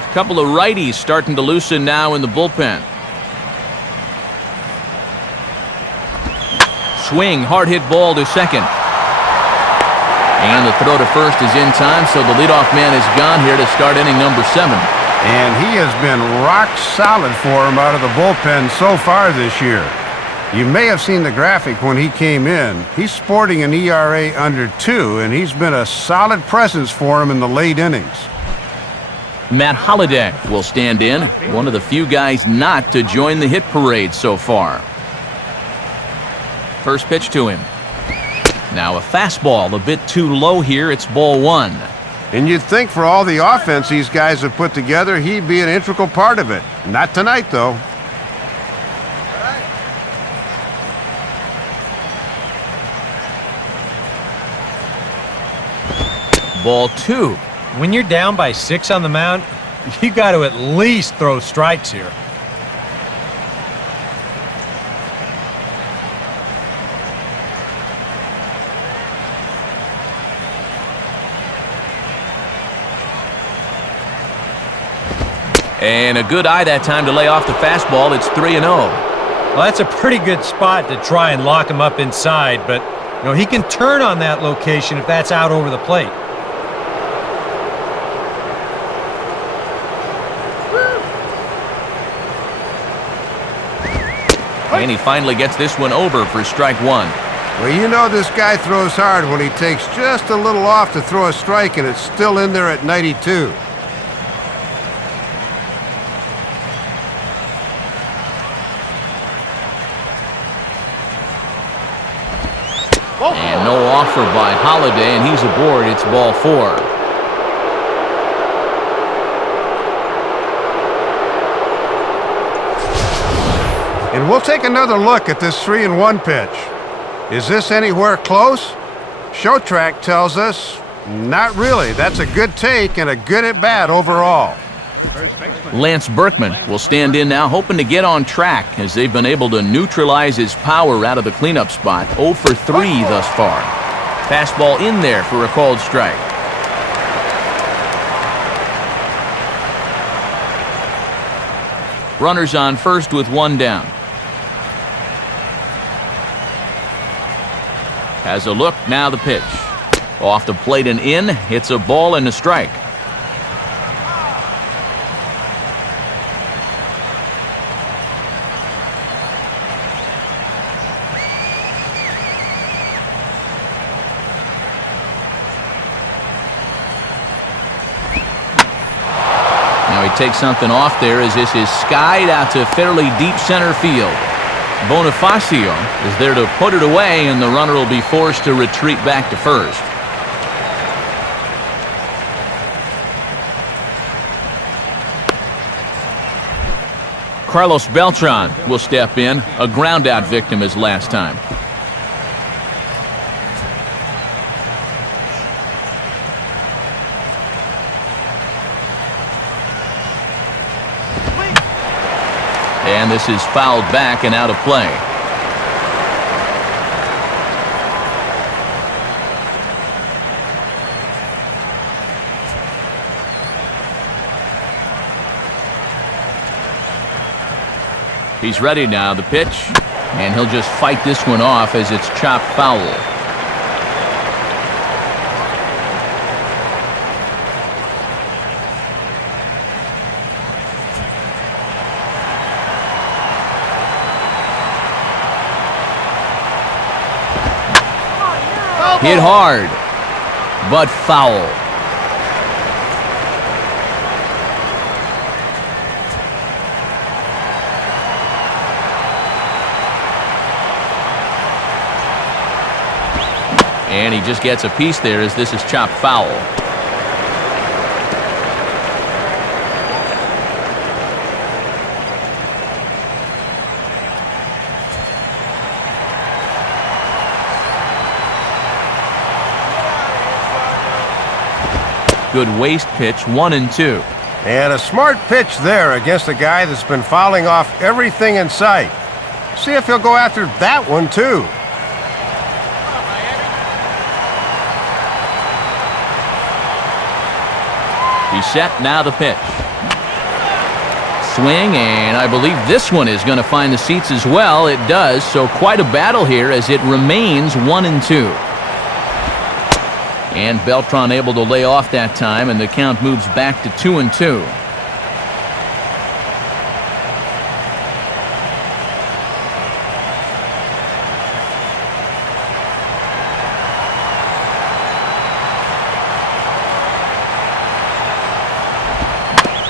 A couple of righties starting to loosen now in the bullpen. Swing, hard hit ball to second. And the throw to first is in time, so the leadoff man is gone here to start inning number 7. And he has been rock solid for him out of the bullpen so far this year. You may have seen the graphic when he came in. He's sporting an ERA under 2, and he's been a solid presence for him in the late innings. Matt Holliday will stand in, one of the few guys not to join the hit parade so far. First pitch to him. Now a fastball, a bit too low here. It's ball 1. And you'd think for all the offense these guys have put together, he'd be an integral part of it. Not tonight, though. Ball 2. When you're down by 6 on the mound, you got to at least throw strikes here. And a good eye that time to lay off the fastball. It's 3-0. Well, that's a pretty good spot to try and lock him up inside, but you know, he can turn on that location if that's out over the plate. And he finally gets this one over for strike one. Well, you know this guy throws hard when he takes just a little off to throw a strike and it's still in there at 92. And no offer by Holiday, and he's aboard. It's ball four. And we'll take another look at this 3-1 pitch. Is this anywhere close? Show track tells us not really. That's a good take and a good at-bat overall. Lance Berkman will stand in now, hoping to get on track as they've been able to neutralize his power out of the cleanup spot. 0 for 3 thus far. Fastball in there for a called strike. Runners on first with one down. Has a look, now the pitch. Off the plate and in, hits a ball and a strike. Now he takes something off there as this is skied out to fairly deep center field. Bonifacio is there to put it away, and the runner will be forced to retreat back to first. Carlos Beltran will step in, a ground-out victim as last time. And this is fouled back and out of play. He's ready now, the pitch, and he'll just fight this one off as it's chopped foul. Hit hard, but foul. And he just gets a piece there as this is chopped foul. Good waste pitch, 1-2. And a smart pitch there against a guy that's been fouling off everything in sight. See if he'll go after that one, too. He's set, now the pitch. Swing, and I believe this one is going to find the seats as well. It does, so quite a battle here as it remains 1-2. And Beltran able to lay off that time, and the count moves back to 2-2.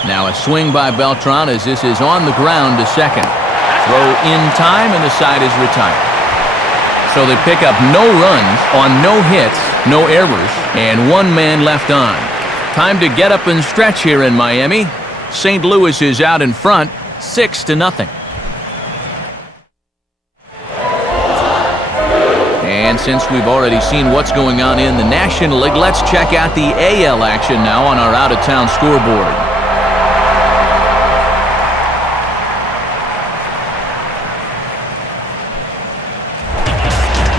Now a swing by Beltran as this is on the ground to second. Throw in time, and the side is retired. So they pick up no runs on no hits, no errors, and one man left on. Time to get up and stretch here in Miami. St. Louis is out in front, 6-0. And since we've already seen what's going on in the National League, let's check out the AL action now on our out-of-town scoreboard.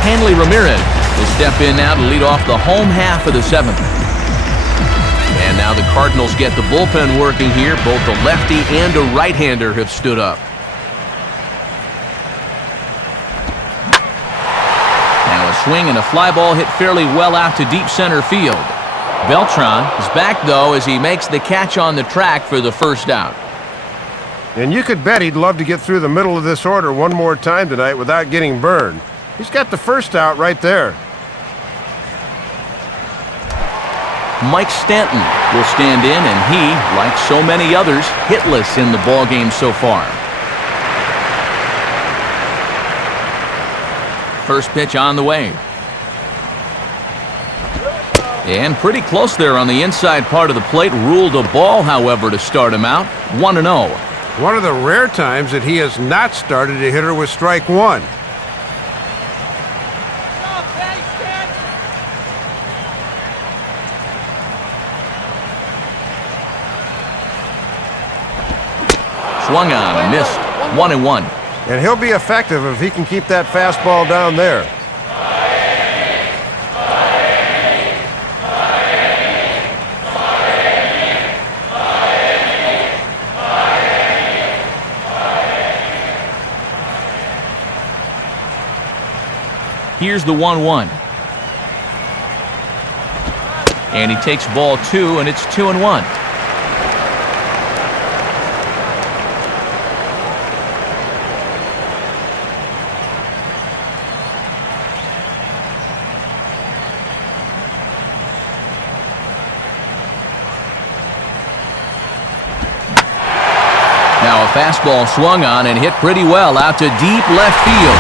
HANLEY Ramirez will step in now to lead off the home half of the seventh. And now the Cardinals get the bullpen working here. Both a lefty and a right-hander have stood up. Now a swing and a fly ball hit fairly well out to deep center field. Beltran is back, though, as he makes the catch on the track for the first out. And you could bet he'd love to get through the middle of this order one more time tonight without getting burned. He's got the first out right there. Mike Stanton will stand in, and he, like so many others, hitless in the ballgame so far. First pitch on the way. And pretty close there on the inside part of the plate. Ruled a ball, however, to start him out. 1-0. One of the rare times that he has not started a hitter with strike one. Swung on and missed. 1-1. And he'll be effective if he can keep that fastball down there. Here's the 1-1. And he takes ball 2, and it's 2-1. Now a fastball swung on and hit pretty well out to deep left field.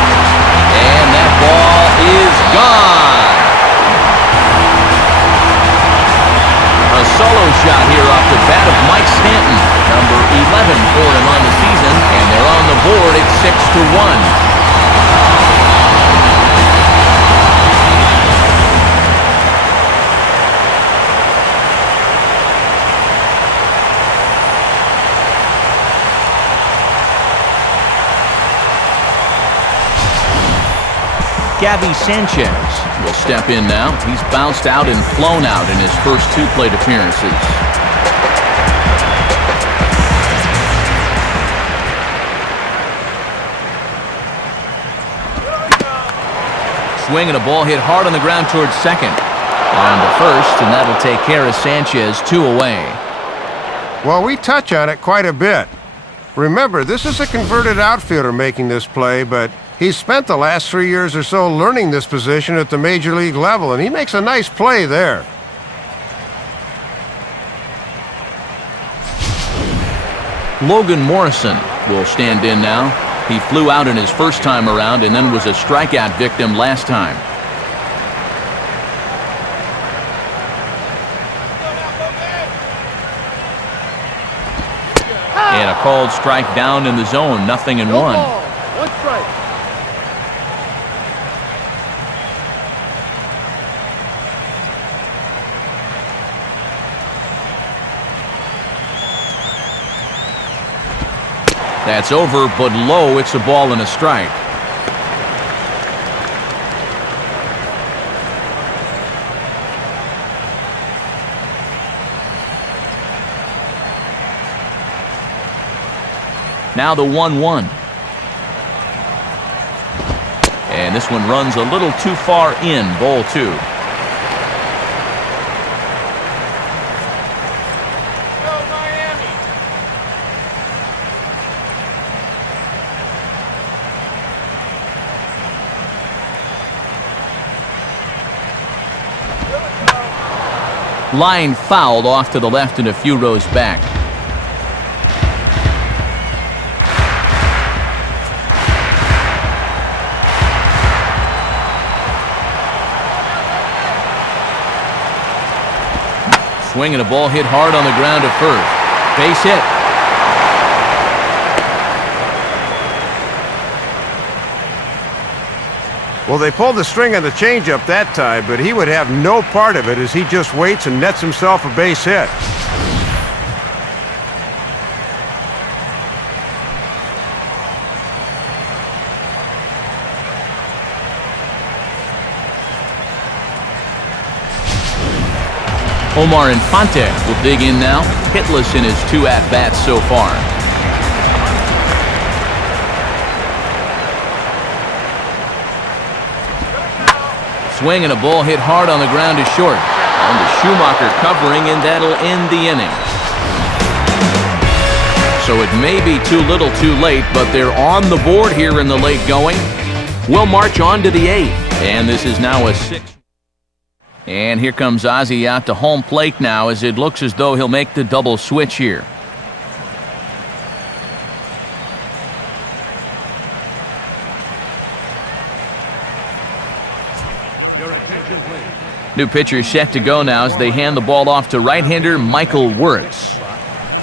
And that ball is gone. A solo shot here off the bat of Mike Stanton, number 11 for him on the season, and they're on the board at 6-1. Gabby Sanchez will step in now. He's bounced out and flown out in his first 2 plate appearances. Swing and a ball hit hard on the ground towards second. On to first, and that'll take care of Sanchez. 2 away. Well, we touch on it quite a bit. Remember, this is a converted outfielder making this play, but he's spent the last 3 years or so learning this position at the major league level, and he makes a nice play there. Logan Morrison will stand in now. He flew out in his first time around and then was a strikeout victim last time. And a called strike down in the zone, 0-1. 1 strike. That's over, but low. It's a ball and a strike. Now the 1-1. And this one runs a little too far in, ball 2. Line fouled off to the left and a few rows back. Swing and a ball hit hard on the ground to first. Base hit. Well, they pulled the string on the changeup that time, but he would have no part of it as he just waits and nets himself a base hit. OMAR INFANTE will dig in now, hitless in his 2 at-bats so far. Swing and a ball hit hard on the ground to short. On to SCHUMAKER covering, and that'll end the inning. so it may be too little too late, but they're on the board here in the late going. We'll march on to the 8th, and this is now a 6. And here comes Ozzie out to home plate now, as it looks as though he'll make the double switch here. Your attention, please. New pitcher set to go now as they hand the ball off to right-hander Michael Wirtz.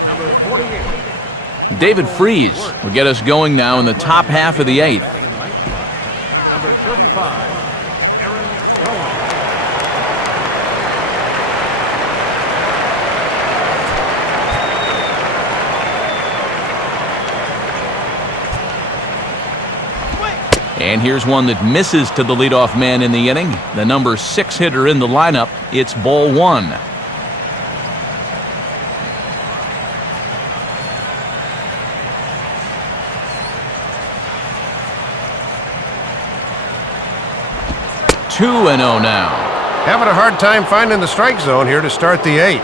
Number 48. David Freeze will get us going now in the top half of the 8th. Number 35. Aaron Nolan. And here's one that misses to the leadoff man in the inning. The number 6 hitter in the lineup. It's ball 1. Two and 0 now. Having a hard time finding the strike zone here to start the 8th.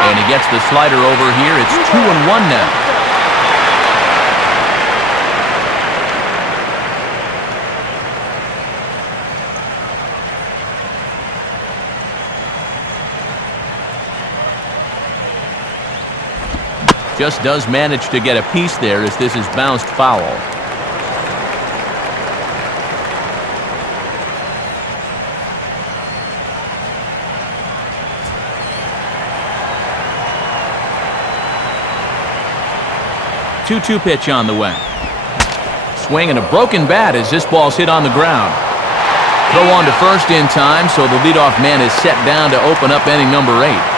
And he gets the slider over here. It's 2-1 now. Just does manage to get a piece there as this is bounced foul. Two-two pitch on the way. Swing and a broken bat as this ball's hit on the ground. Throw on to first in time, so the leadoff man is set down to open up inning number 8.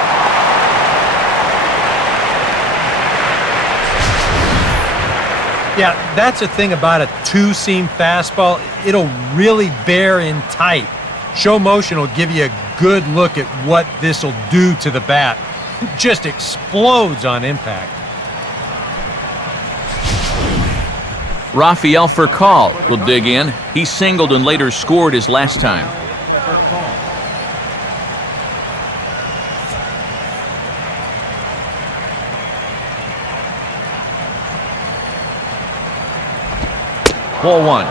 Yeah, that's the thing about a two-seam fastball. It'll really bear in tight. Show motion will give you a good look at what this will do to the bat. It just explodes on impact. RAFAEL FURCAL will dig in. He singled and later scored his last time. FURCAL. Ball 1.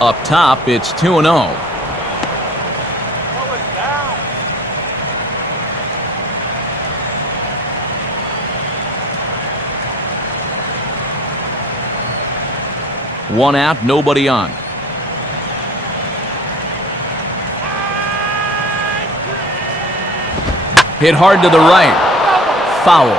Up top, it's 2-0. One out, nobody on. Hit hard to the right. Foul.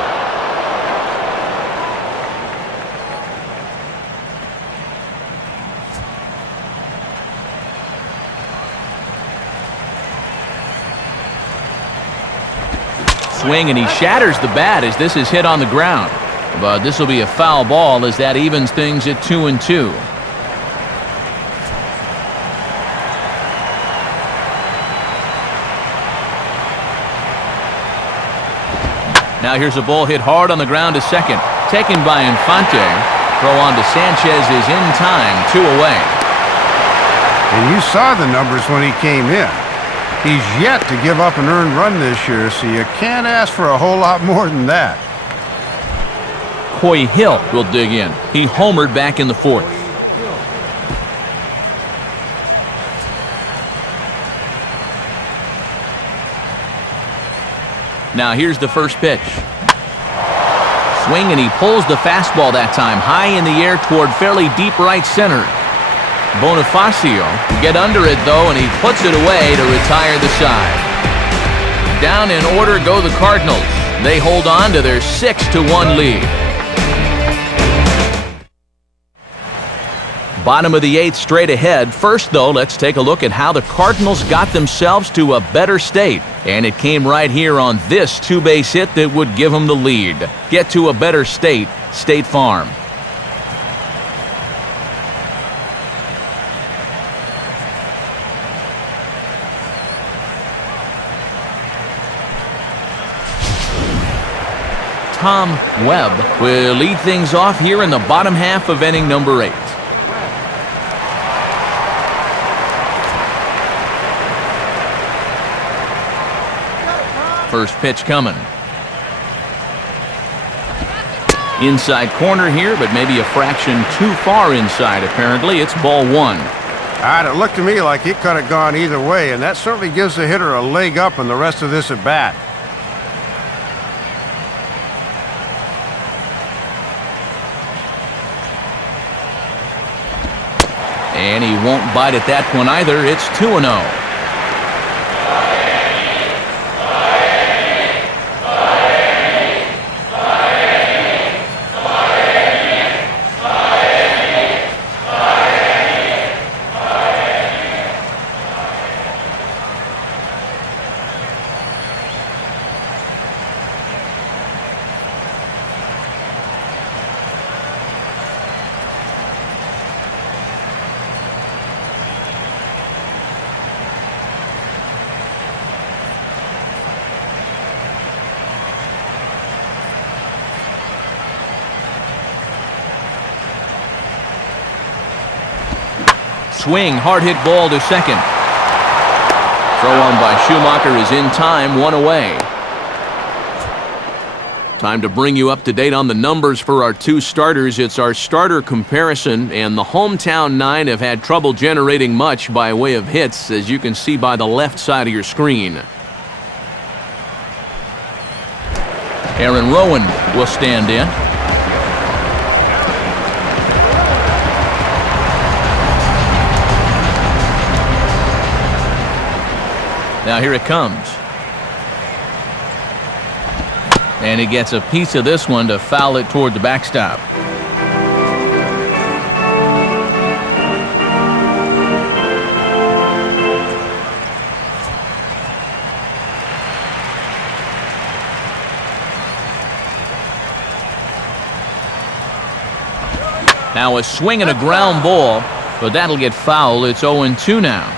Swing and he shatters the bat as this is hit on the ground. But this will be a foul ball as that evens things at 2-2. Now here's a ball hit hard on the ground to second. Taken by Infante. Throw on to Sanchez is in time, 2 away. And you saw the numbers when he came in. He's yet to give up an earned run this year, so you can't ask for a whole lot more than that. Coy Hill will dig in. He homered back in the 4th. Now here's the first pitch. Swing and he pulls the fastball that time high in the air toward fairly deep right center. Bonifacio will get under it though, and he puts it away to retire the side. Down in order go the Cardinals. They hold on to their 6-1 lead. Bottom of the 8th straight ahead. First, though, let's take a look at how the Cardinals got themselves to a better state. And it came right here on this two-base hit that would give them the lead. Get to a better state, State Farm. Tom Webb will lead things off here in the bottom half of inning number 8. First pitch coming. Inside corner here, but maybe a fraction too far inside, apparently. It's ball 1. It looked to me like it could have gone either way, and that certainly gives the hitter a leg up in the rest of this at-bat. And he won't bite at that one either. It's 2-0. Swing, hard hit ball to second. Throw on by Schumaker is in time, 1 away. Time to bring you up to date on the numbers for our 2 starters. It's our starter comparison, and the hometown 9 have had trouble generating much by way of hits, as you can see by the left side of your screen. Aaron Rowan will stand in. Now here it comes. And he gets a piece of this one to foul it toward the backstop. Now a swing and a ground ball, but that'll get foul. It's 0-2 now.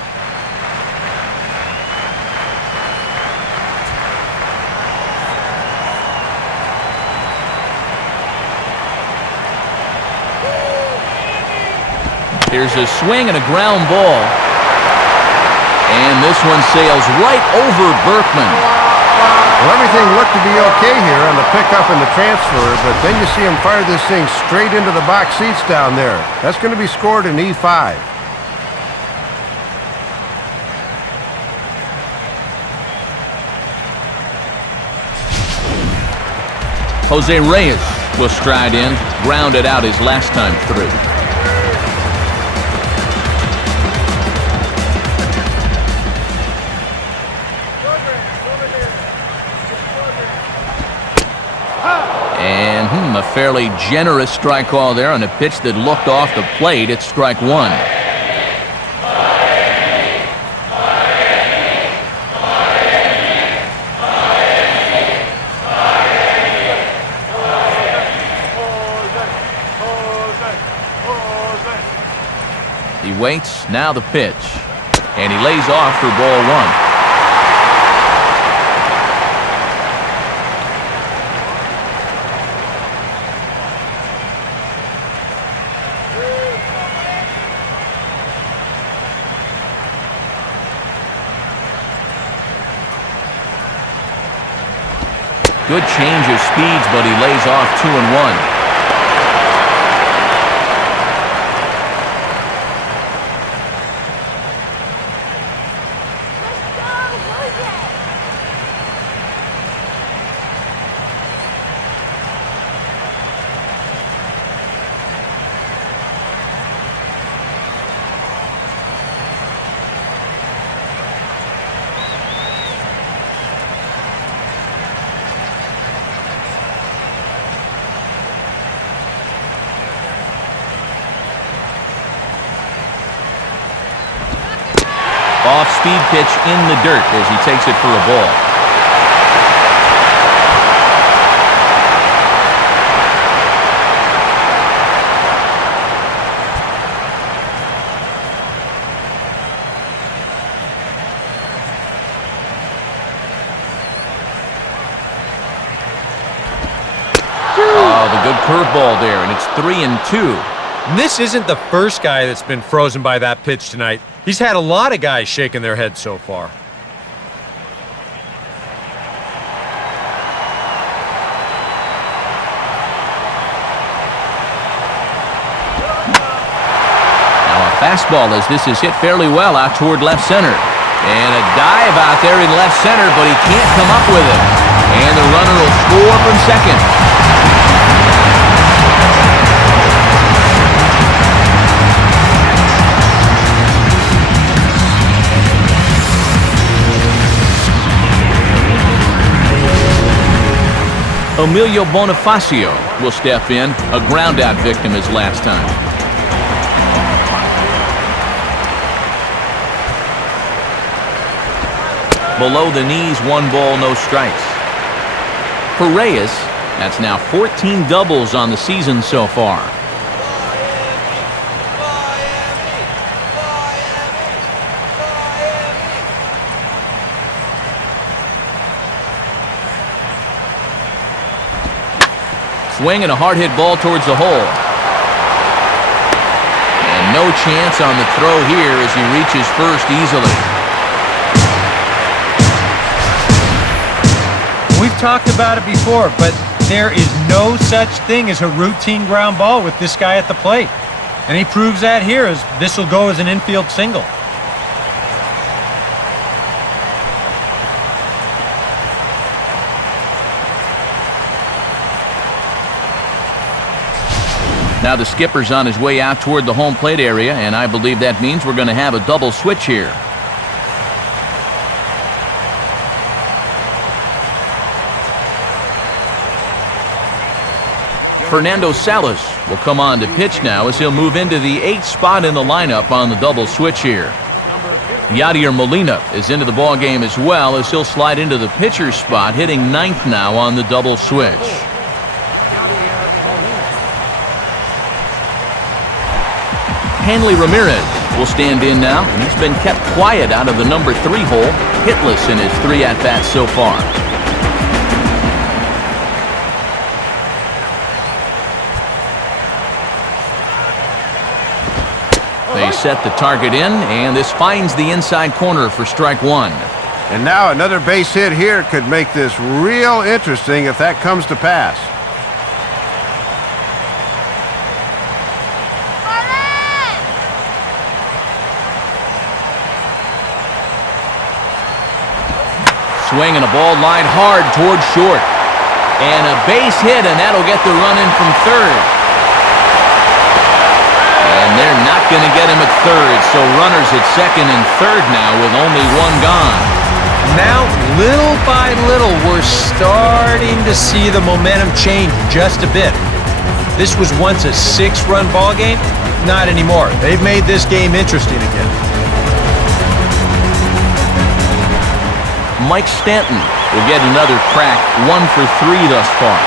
Here's a swing and a ground ball. And this one sails right over Berkman. Well, everything looked to be okay here on the pickup and the transfer, but then you see him fire this thing straight into the box seats down there. That's going to be scored in E5. Jose Reyes will stride in, grounded out his last time through. And a fairly generous strike call there on a pitch that looked off the plate. It's strike 1. He waits, now the pitch. And he lays off for ball 1. Good change of speeds, but he lays off 2-1. Off-speed pitch in the dirt as he takes it for a ball. Oh, the good curveball there, and it's 3-2. This isn't the first guy that's been frozen by that pitch tonight. He's had a lot of guys shaking their heads so far. Now a fastball as this is hit fairly well out toward left center. And a dive out there in left center, but he can't come up with it. And the runner will score from second. Emilio Bonifacio will step in, a ground-out victim his last time. Below the knees, 1 ball, no strikes. For Reyes, that's now 14 doubles on the season so far. Swing and a hard hit ball towards the hole. And no chance on the throw here as he reaches first easily. We've talked about it before, but there is no such thing as a routine ground ball with this guy at the plate. And he proves that here as this will go as an infield single. Now the skipper's on his way out toward the home plate area, and I believe that means we're going to have a double switch here. Fernando Salas will come on to pitch now as he'll move into the 8th spot in the lineup on the double switch here. Yadier Molina is into the ballgame as well as he'll slide into the pitcher's spot, hitting 9th now on the double switch. HANLEY Ramirez will stand in now, and he's been kept quiet out of the number 3 hole, hitless in his 3 at-bats so far. They set the target in, and this finds the inside corner for strike 1. And now another base hit here could make this real interesting if that comes to pass. Swing and a ball lined hard towards short. And a base hit, and that'll get the run in from third. And they're not going to get him at third, so runners at second and third now with only 1 gone. Now, little by little, we're starting to see the momentum change just a bit. This was once a 6-run ball game. Not anymore. They've made this game interesting again. Mike Stanton will get another crack, 1 for 3 thus far.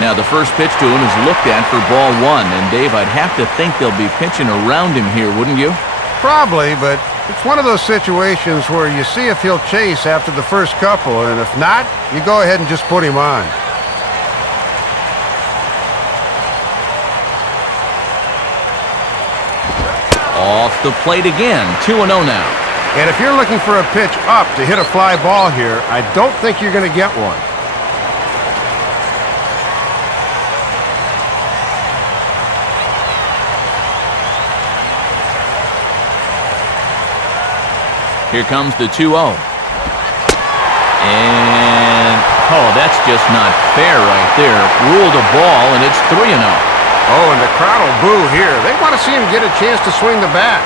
Now the first pitch to him is looked at for ball 1, and Dave, I'd have to think they'll be pitching around him here, wouldn't you? Probably, but it's one of those situations where you see if he'll chase after the first couple, and if not, you go ahead and just put him on. Off the plate again, 2-0 now. And if you're looking for a pitch up to hit a fly ball here, I don't think you're going to get one. Here comes the 2-0. And, oh, that's just not fair right there. Ruled a ball, and it's 3-0. Oh, and the crowd will boo here. They want to see him get a chance to swing the bat.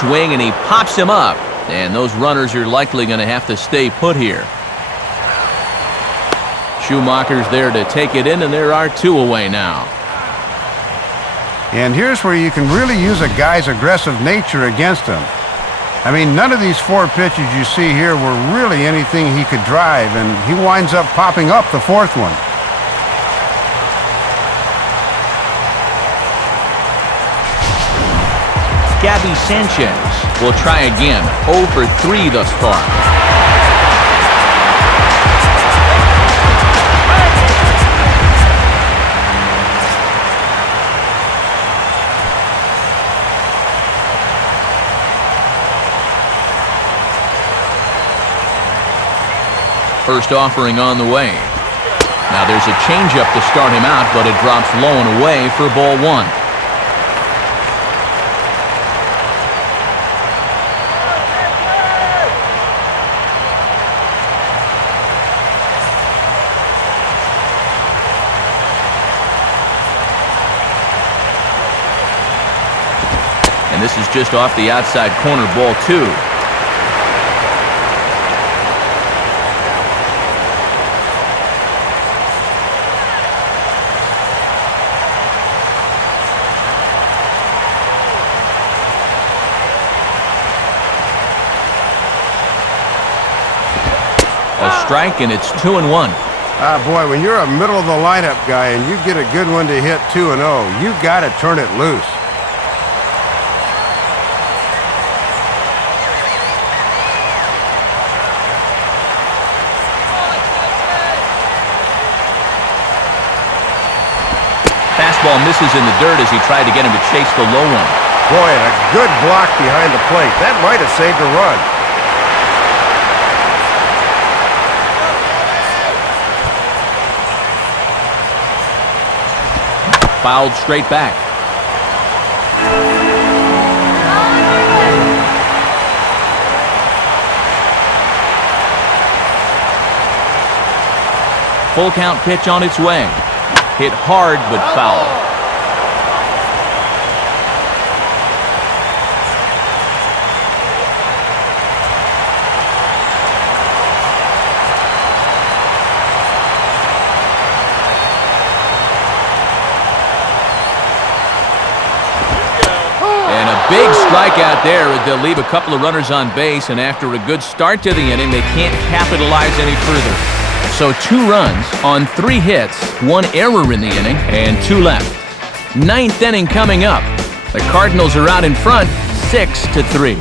Swing, and he pops him up. And those runners are likely going to have to stay put here. Schumaker's there to take it in, and there are 2 away now. And here's where you can really use a guy's aggressive nature against him. I mean, none of these 4 pitches you see here were really anything he could drive, and he winds up popping up the 4th one. Gaby Sanchez will try again. 0 for 3 thus far. First offering on the way. Now there's a changeup to start him out, but it drops low and away for ball 1. And this is just off the outside corner, ball 2. Strike, and it's 2-1. Ah, boy, when you're a middle of the lineup guy and you get a good one to hit 2-0, you got to turn it loose. Fastball misses in the dirt as he tried to get him to chase the low one. Boy, and a good block behind the plate. That might have saved a run. Fouled straight back. Full count pitch on its way. Hit hard but foul. Big strikeout there as they'll leave a couple of runners on base, and after a good start to the inning, they can't capitalize any further. So 2 runs on 3 hits, 1 error in the inning, and 2 left. 9th inning coming up. The Cardinals are out in front, 6-3.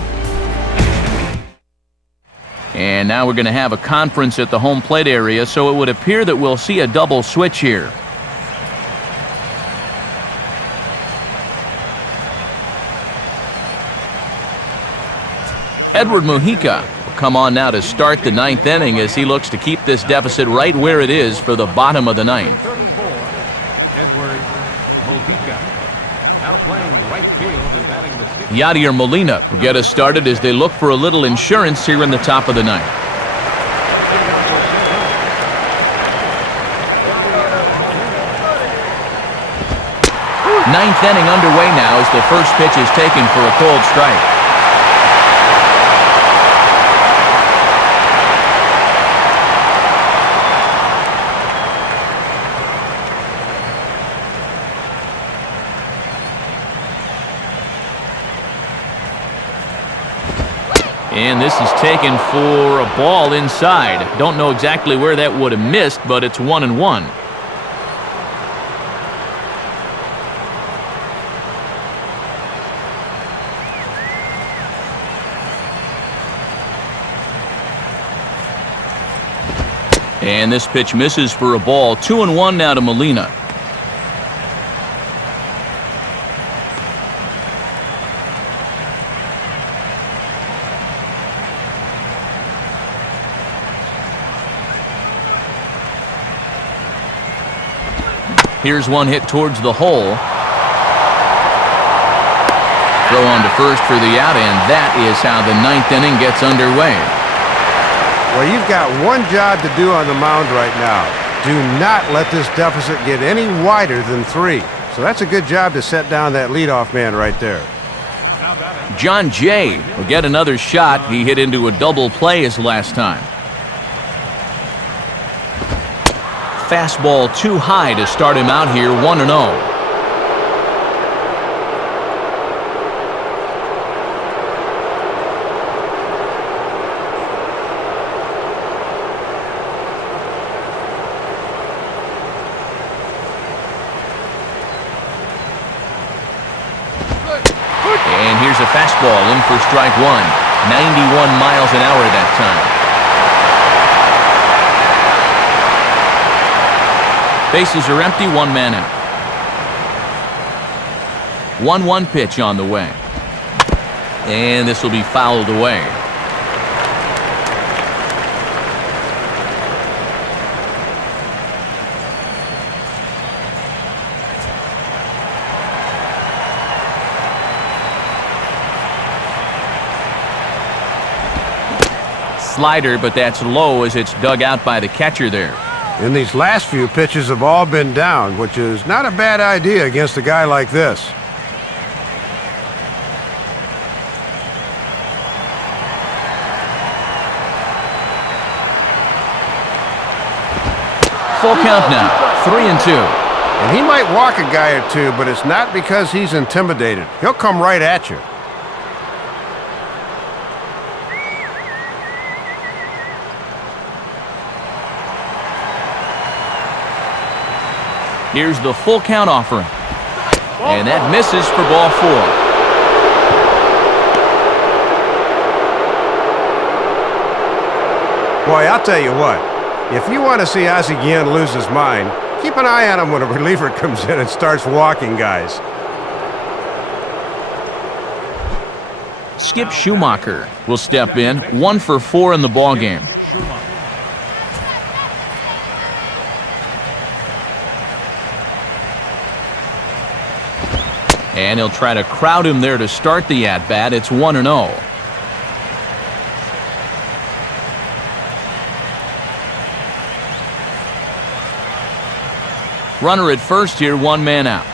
And now we're going to have a conference at the home plate area, so it would appear that we'll see a double switch here. Edward Mujica will come on now to start the 9th inning as he looks to keep this deficit right where it is for the bottom of the 9th. 34, Edward Mujica. Now playing right field and batting the 6th. Yadier Molina will get us started as they look for a little insurance here in the top of the 9th. 9th inning underway now as the first pitch is taken for a cold strike. And this is taken for a ball inside. Don't know exactly where that would have missed, but it's 1-1. And this pitch misses for a ball. 2-1 now to Molina. Here's one hit towards the hole. Throw on to first for the out, and that is how the ninth inning gets underway. Well, you've got one job to do on the mound right now. Do not let this deficit get any wider than 3. So that's a good job to set down that leadoff man right there. John Jay will get another shot. He hit into a double play his last time. Fastball too high to start him out here, 1-0. And here's a fastball in for strike 1. 91 miles an hour that time. Bases are empty, 1 man out. 1-1 pitch on the way. And this will be fouled away. Slider, but that's low as it's dug out by the catcher there. And these last few pitches have all been down, which is not a bad idea against a guy like this. Full count now, 3-2. And he might walk a guy or two, but it's not because he's intimidated. He'll come right at you. Here's the full count offering. And that misses for ball 4. Boy, I'll tell you what. If you want to see Ozzie Guillen lose his mind, keep an eye on him when a reliever comes in and starts walking guys. Skip Schumaker will step in, 1 for 4 in the ballgame. And he'll try to crowd him there to start the at-bat. It's 1-0. Runner at first here, 1 man out.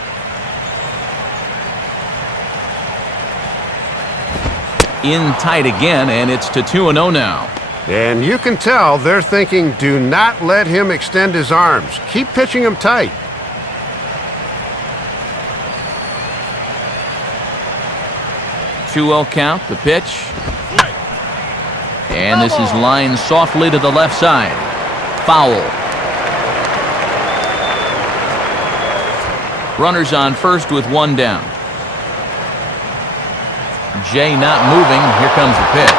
In tight again, and it's to 2-0 now. And you can tell they're thinking, do not let him extend his arms. Keep pitching him tight. 2-0 count, the pitch. And this is lined softly to the left side. Foul. Runners on first with 1 down. Jay not moving. Here comes the pitch.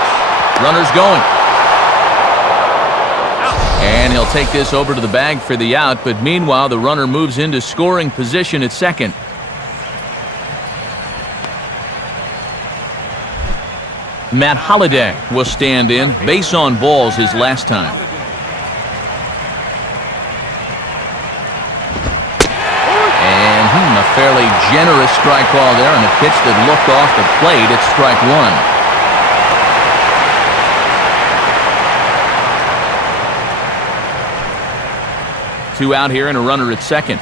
Runners going. And he'll take this over to the bag for the out, but meanwhile the runner moves into scoring position at second. Matt Holliday will stand in. Base on balls his last time. And a fairly generous strike call there on a pitch that looked off the plate. It's strike 1. 2 out here and a runner at second.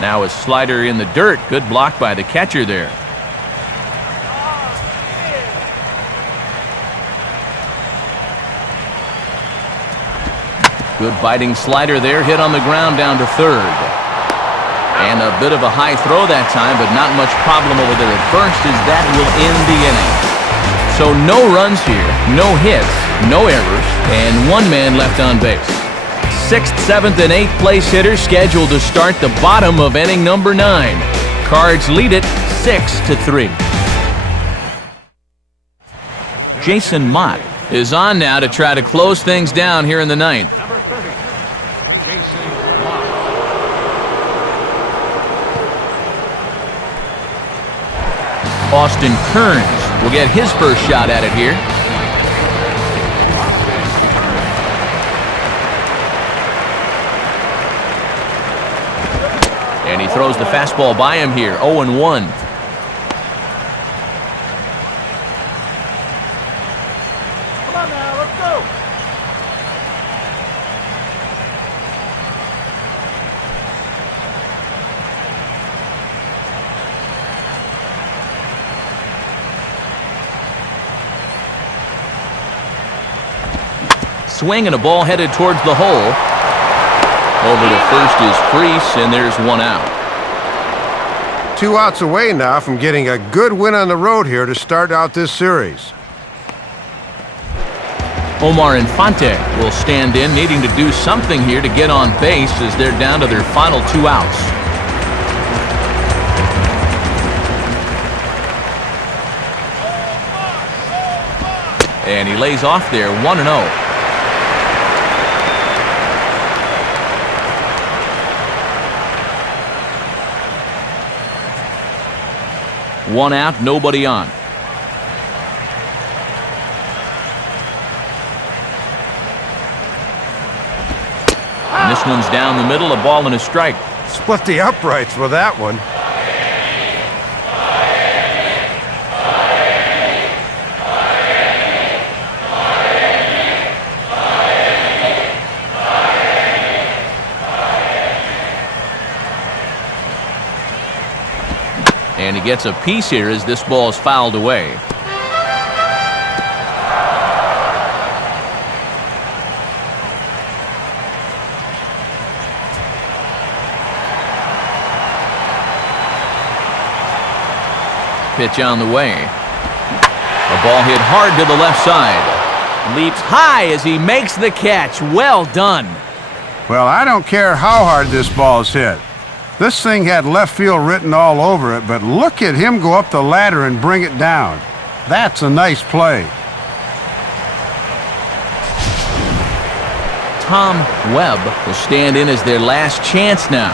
Now a slider in the dirt. Good block by the catcher there. Good biting slider there. Hit on the ground down to third. And a bit of a high throw that time, but not much problem over there at first, as that will end the inning. So no runs here, no hits, no errors, and 1 man left on base. 6th, 7th, and 8th place hitters scheduled to start the bottom of inning number 9. Cards lead it 6-3. Jason Mott is on now to try to close things down here in the 9th. Number 30, Jason Mott. Austin Kearns will get his first shot at it here. And he throws the fastball by him here, 0-1. Come on now, let's go. Swing and a ball headed towards the hole. Over to first is Freese, and there's one out. 2 outs away now from getting a good win on the road here to start out this series. OMAR Infante will stand in, needing to do something here to get on base as they're down to their final 2 outs. And he lays off there, 1-0. One out, nobody on. And this one's down the middle, a ball and a strike. Split the uprights with that one. And he gets a piece here as this ball is fouled away. Pitch on the way. A ball hit hard to the left side. Leaps high as he makes the catch. Well done. Well, I don't care how hard this ball's hit. This thing had left field written all over it, but look at him go up the ladder and bring it down. That's a nice play. Tom Webb will stand in as their last chance now.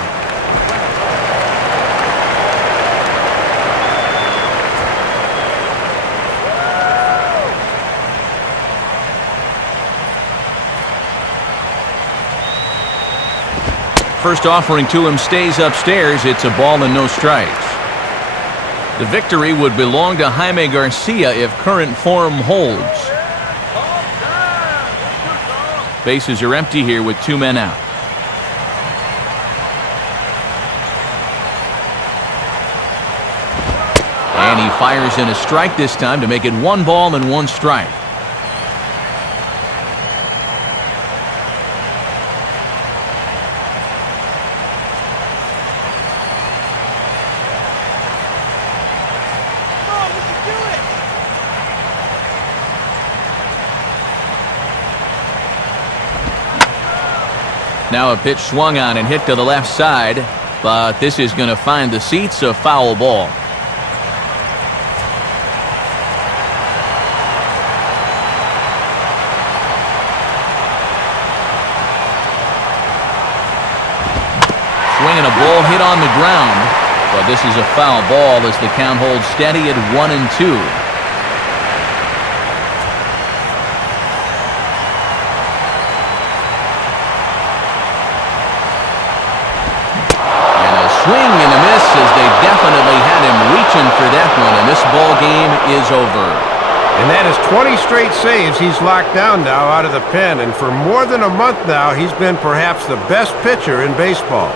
First offering to him stays upstairs. It's a ball and no strikes. The victory would belong to Jaime Garcia if current form holds. Bases are empty here with 2 men out. And he fires in a strike this time to make it 1 ball and 1 strike. Now a pitch swung on and hit to the left side, but this is going to find the seats, a foul ball. Swing and a ball hit on the ground, but this is a foul ball as the count holds steady at 1-2. Swing and a miss as they definitely had him reaching for that one, and this ball game is over. And that is 20 straight saves he's locked down now out of the pen, and for more than a month now, he's been perhaps the best pitcher in baseball.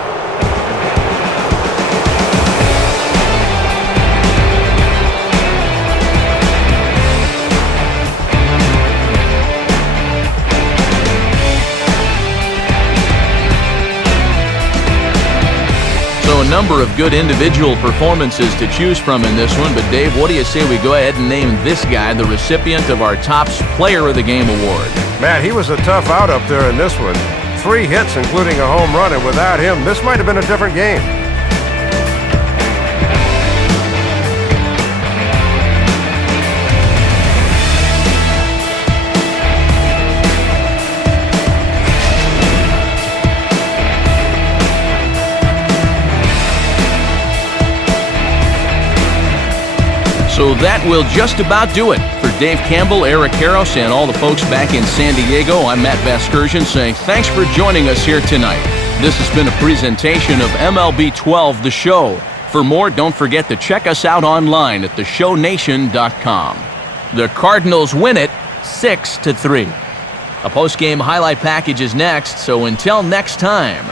So a number of good individual performances to choose from in this one, but Dave, what do you say we go ahead and name this guy the recipient of our Topps Player of the Game award? Man, he was a tough out up there in this one. 3 hits, including a home run, and without him, this might have been a different game. So that will just about do it. For Dave Campbell, Eric Harros, and all the folks back in San Diego, I'm Matt Vasgersian saying thanks for joining us here tonight. This has been a presentation of MLB 12 The Show. For more, don't forget to check us out online at theshownation.com. The Cardinals win it 6-3. A post-game highlight package is next, so until next time,